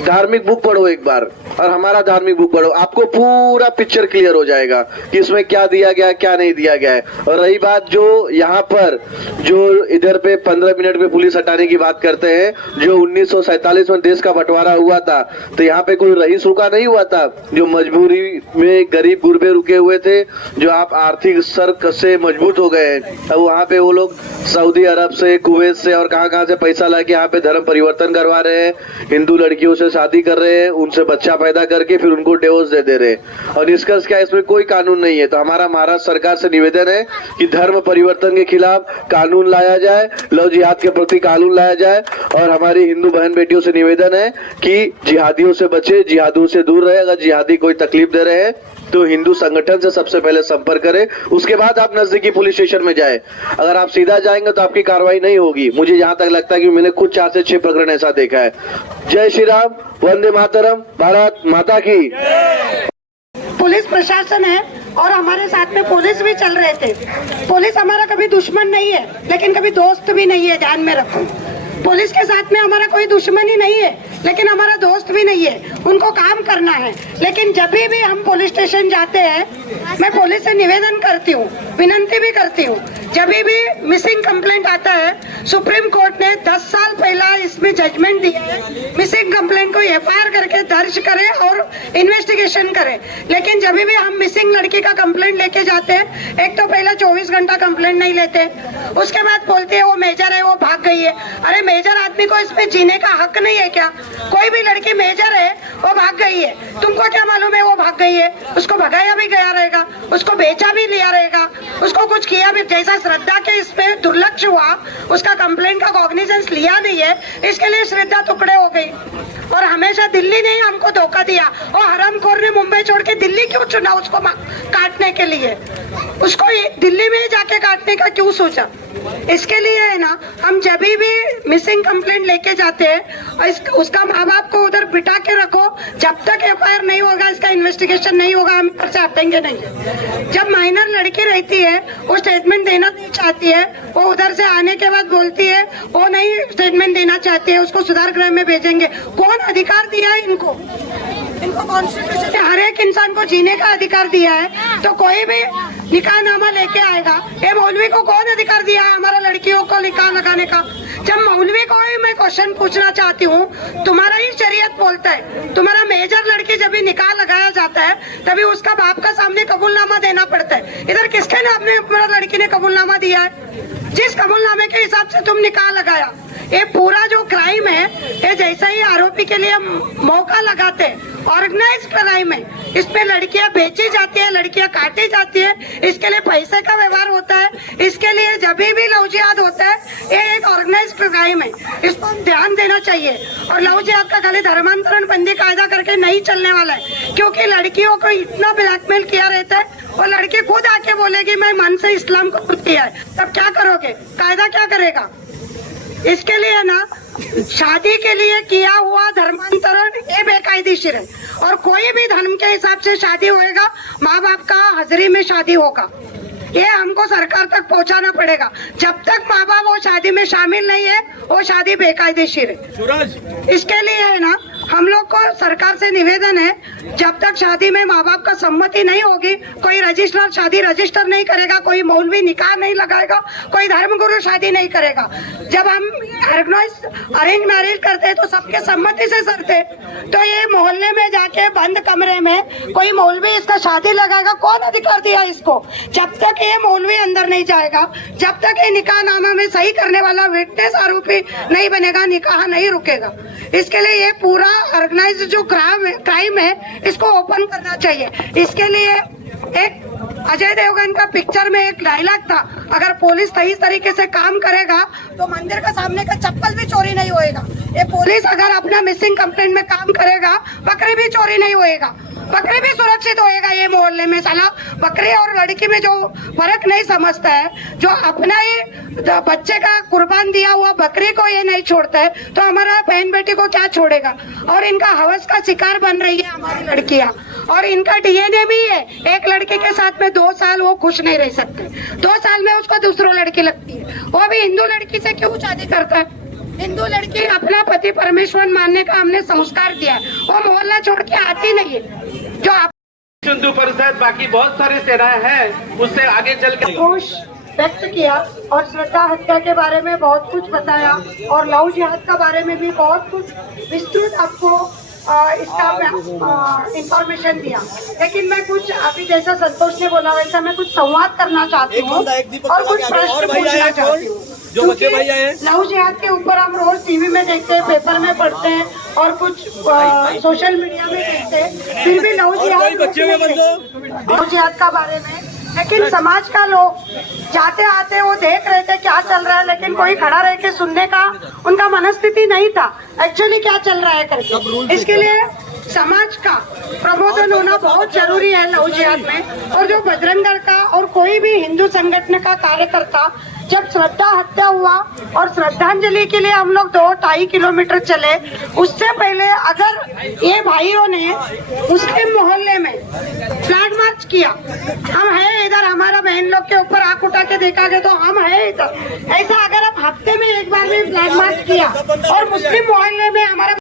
धार्मिक बुक पढ़ो एक बार और हमारा धार्मिक बुक पढ़ो, आपको पूरा पिक्चर क्लियर हो जाएगा कि इसमें क्या दिया गया है क्या नहीं दिया गया है। और रही बात जो यहाँ पर जो इधर पे 15 मिनट में पुलिस हटाने की बात करते हैं, जो 1947 में देश का बंटवारा हुआ था तो यहाँ पे कोई रईस रुका नहीं हुआ था, जो मजबूरी में गरीब गुरबे रुके हुए थे, जो आप आर्थिक स्तर से मजबूत हो गए हैं। अब वहाँ पे वो लोग सऊदी अरब से, कुवैत से और कहाँ से पैसा लाके यहाँ पे धर्म परिवर्तन करवा रहे हैं, हिंदू लड़कियों से शादी कर रहे हैं, उनसे बच्चा पैदा करके फिर उनको डिवोर्स दे दे रहे हैं। और निष्कर्ष क्या, इसमें कोई कानून नहीं है। तो हमारा महाराष्ट्र सरकार से निवेदन है कि धर्म परिवर्तन के खिलाफ कानून लाया जाए, लव जिहाद के प्रति कानून लाया जाए। और हमारी हिंदू बहन बेटियों से निवेदन है कि जिहादियों से बचे, जिहादियों से दूर रहे। अगर जिहादी कोई तकलीफ दे रहे हैं तो हिंदू संगठन से सबसे पहले संपर्क करें, उसके बाद आप नजदीकी पुलिस स्टेशन में जाए। अगर आप सीधा जाएंगे तो आपकी कार्रवाई नहीं होगी। मुझे जहां तक लगता है कि मैंने खुद 4 से 6 प्रकरण ऐसा देखा है। जय श्री राम, वंदे मातरम, भारत माता की। पुलिस प्रशासन है और हमारे साथ में पुलिस भी चल रहे थे। पुलिस हमारा कभी दुश्मन नहीं है, लेकिन कभी दोस्त भी नहीं है, ध्यान में रखो। पुलिस के साथ में हमारा कोई दुश्मनी नहीं है, लेकिन हमारा दोस्त भी नहीं है। उनको काम करना है। लेकिन जब भी हम पुलिस स्टेशन जाते हैं, मैं पुलिस से निवेदन करती हूँ, विनंती भी करती हूँ, जब भी मिसिंग कंप्लेंट आता है, सुप्रीम कोर्ट ने 10 साल पहला इसमें जजमेंट दिया है, मिसिंग कंप्लेंट को FIR करके दर्ज करे और इन्वेस्टिगेशन करे। लेकिन जब भी हम मिसिंग लड़की का कंप्लेंट लेके जाते हैं, एक तो पहला 24 घंटा कंप्लेंट नहीं लेते, उसके बाद बोलते हैं वो मेजर है, वो भाग गई है। अरे मेजर आदमी को इस पे जीने का हक नहीं है क्या? कोई भी लड़की मेजर है, वो भाग गई है, तुमको क्या मालूम है वो भाग गई है? उसको भगाया भी गया रहेगा, उसको बेचा भी लिया रहेगा, उसको कुछ किया भी। जैसा श्रद्धा के इस पे दुर्लक्ष हुआ, उसका कंप्लेंट का कॉग्निजेंस लिया नहीं है, इसके लिए श्रद्धा टुकड़े हो गई। और हमेशा दिल्ली ने हमको धोखा दिया, और हरामखोर ने मुंबई छोड़ के दिल्ली क्यों चुना उसको काटने के लिए? उसको दिल्ली में जाके काटने का क्यों सोचा? इसके लिए है ना, हम जब भी मिसिंग कंप्लेंट लेके जाते हैं, उसका माँ बाप को उधर बिठा के रखो। जब तक FIR नहीं होगा, इसका इन्वेस्टिगेशन नहीं होगा, हम इधर से हटेंगे नहीं। जब माइनर लड़की रहती है, वो स्टेटमेंट देना नहीं चाहती है, वो उधर से आने के बाद बोलती है वो नहीं स्टेटमेंट देना चाहती है, उसको सुधार गृह में भेजेंगे। कौन अधिकार दिया है इनको? इनको कॉन्स्टिट्यूशन ने हर एक इंसान को जीने का अधिकार दिया है। तो कोई भी निकाहनामा लेके आएगा। ये मौलवी को कौन अधिकार दिया है हमारा लड़कियों को निकाह लगाने का? जब मौलवी को ही मैं क्वेश्चन पूछना चाहती हूँ, तुम्हारा ही शरीयत बोलता है, तुम्हारा मेजर लड़की जब भी निकाह लगाया जाता है तभी उसका बाप का सामने कबूलनामा देना पड़ता है। इधर किसके नाम ने हमारा लड़की ने कबूलनामा दिया है? जिस कबूलनामे के हिसाब से तुम निकाह लगाया। ये पूरा जो क्राइम है, ये जैसा ही आरोपी के लिए मौका लगाते हैं, ऑर्गेनाइज क्राइम है। इसमें लड़कियां बेची जाती है, लड़कियां काटी जाती है, इसके लिए पैसे का व्यवहार होता है, इसके लिए जब भी लव जिहाद होता है, ये एक ऑर्गेनाइज क्राइम है। इसको ध्यान देना चाहिए। और लव जिहाद का खाली धर्मांतरण बंदी कायदा करके नहीं चलने वाला है, क्योंकि लड़कियों को इतना ब्लैकमेल किया रहता है और लड़की खुद आके बोलेगी मैं मन से इस्लाम को खुद किया है, तब क्या करोगे? कायदा क्या करेगा? इसके लिए ना शादी के लिए किया हुआ धर्मांतरण ये बेकायदेशीर है। और कोई भी धर्म के हिसाब से शादी होएगा, माँ बाप का हाजिरी में शादी होगा, ये हमको सरकार तक पहुंचाना पड़ेगा। जब तक माँ बाप वो शादी में शामिल नहीं है, वो शादी बेकायदेशीर है। इसके लिए है ना, हम लोग को सरकार से निवेदन है, जब तक शादी में माँ बाप का सम्मति नहीं होगी, कोई रजिस्ट्रार शादी रजिस्टर नहीं करेगा, कोई मौलवी निकाह नहीं लगाएगा, कोई धर्मगुरु शादी नहीं करेगा। जब हम अरेंज मैरिज करते हैं तो सबके सम्मति से करते हैं। तो ये मोहल्ले में जाके बंद कमरे में कोई मौलवी इसका शादी लगाएगा, कौन अधिकार दिया इसको? जब तक ये मौलवी अंदर नहीं जाएगा, जब तक ये निकाहनामा में सही करने वाला विटनेस आरोपी नहीं बनेगा, निकाह नहीं रुकेगा। इसके लिए ये पूरा ऑर्गेनाइज जो क्राइम है, इसको ओपन करना चाहिए। इसके लिए एक अजय देवगन का पिक्चर में एक डायलॉग था, अगर पुलिस सही तरीके से काम करेगा तो मंदिर का सामने का चप्पल भी चोरी नहीं होएगा। ये पुलिस अगर अपना मिसिंग कंप्लेंट में काम करेगा, बकरी भी चोरी नहीं होएगा, बकरी भी सुरक्षित होएगा। ये मोहल्ले में साला बकरी और लड़की में जो फर्क नहीं समझता है, जो अपना ही बच्चे का कुर्बान दिया हुआ बकरी को ये नहीं छोड़ता है, तो हमारा बहन बेटी को क्या छोड़ेगा? और इनका हवस का शिकार बन रही है हमारी लड़कियां, और इनका डीएनए भी है। एक लड़के के साथ में 2 साल वो खुश नहीं रह सकते, 2 साल में उसको दूसरी लड़की लगती है। वो भी हिंदू लड़की से क्यों शादी करता है? हिंदू लड़की अपना पति परमेश्वर मानने का हमने संस्कार दिया है, वो मोहल्ला छोड़ के आती नहीं है। जो हिंदू परिषद बाकी बहुत सारी सेनाएं हैं, उससे आगे चल के खुश व्यक्त किया और श्रद्धा हत्या के बारे में बहुत कुछ बताया और लव जिहाद का बारे में भी बहुत कुछ विस्तृत आपको इसका इंफॉर्मेशन दिया। लेकिन मैं कुछ अभी जैसा संतोष ने बोला वैसा मैं कुछ संवाद करना चाहती हूँ और कुछ प्रश्न पूछना चाहती हूँ। जो बच्चे भाई आए हैं, लव जिहाद के ऊपर हम रोज टीवी में देखते हैं, पेपर में पढ़ते हैं और कुछ सोशल मीडिया में देखते हैं, फिर भी लव जिहाद का बारे में। लेकिन समाज का लोग जाते आते वो देख रहे थे क्या चल रहा है, लेकिन कोई खड़ा रह के सुनने का उनका मनस्थिति नहीं था एक्चुअली क्या चल रहा है करके। इसके लिए समाज का प्रबोधन होना बहुत जरूरी है लव जिहाद में। और जो बजरंग दल का और कोई भी हिंदू संगठन का कार्यकर्ता जब श्रद्धा हत्या हुआ और श्रद्धांजलि के लिए हम लोग 2-2.5 किलोमीटर चले, उससे पहले अगर ये भाइयों ने मुस्लिम मोहल्ले में फ्लैग मार्च किया, हम है इधर, हमारा बहन लोग के ऊपर आंख उठा के देखा गया तो हम है इधर, ऐसा अगर आप हफ्ते में एक बार भी फ्लैग मार्च किया और मुस्लिम मोहल्ले में हमारे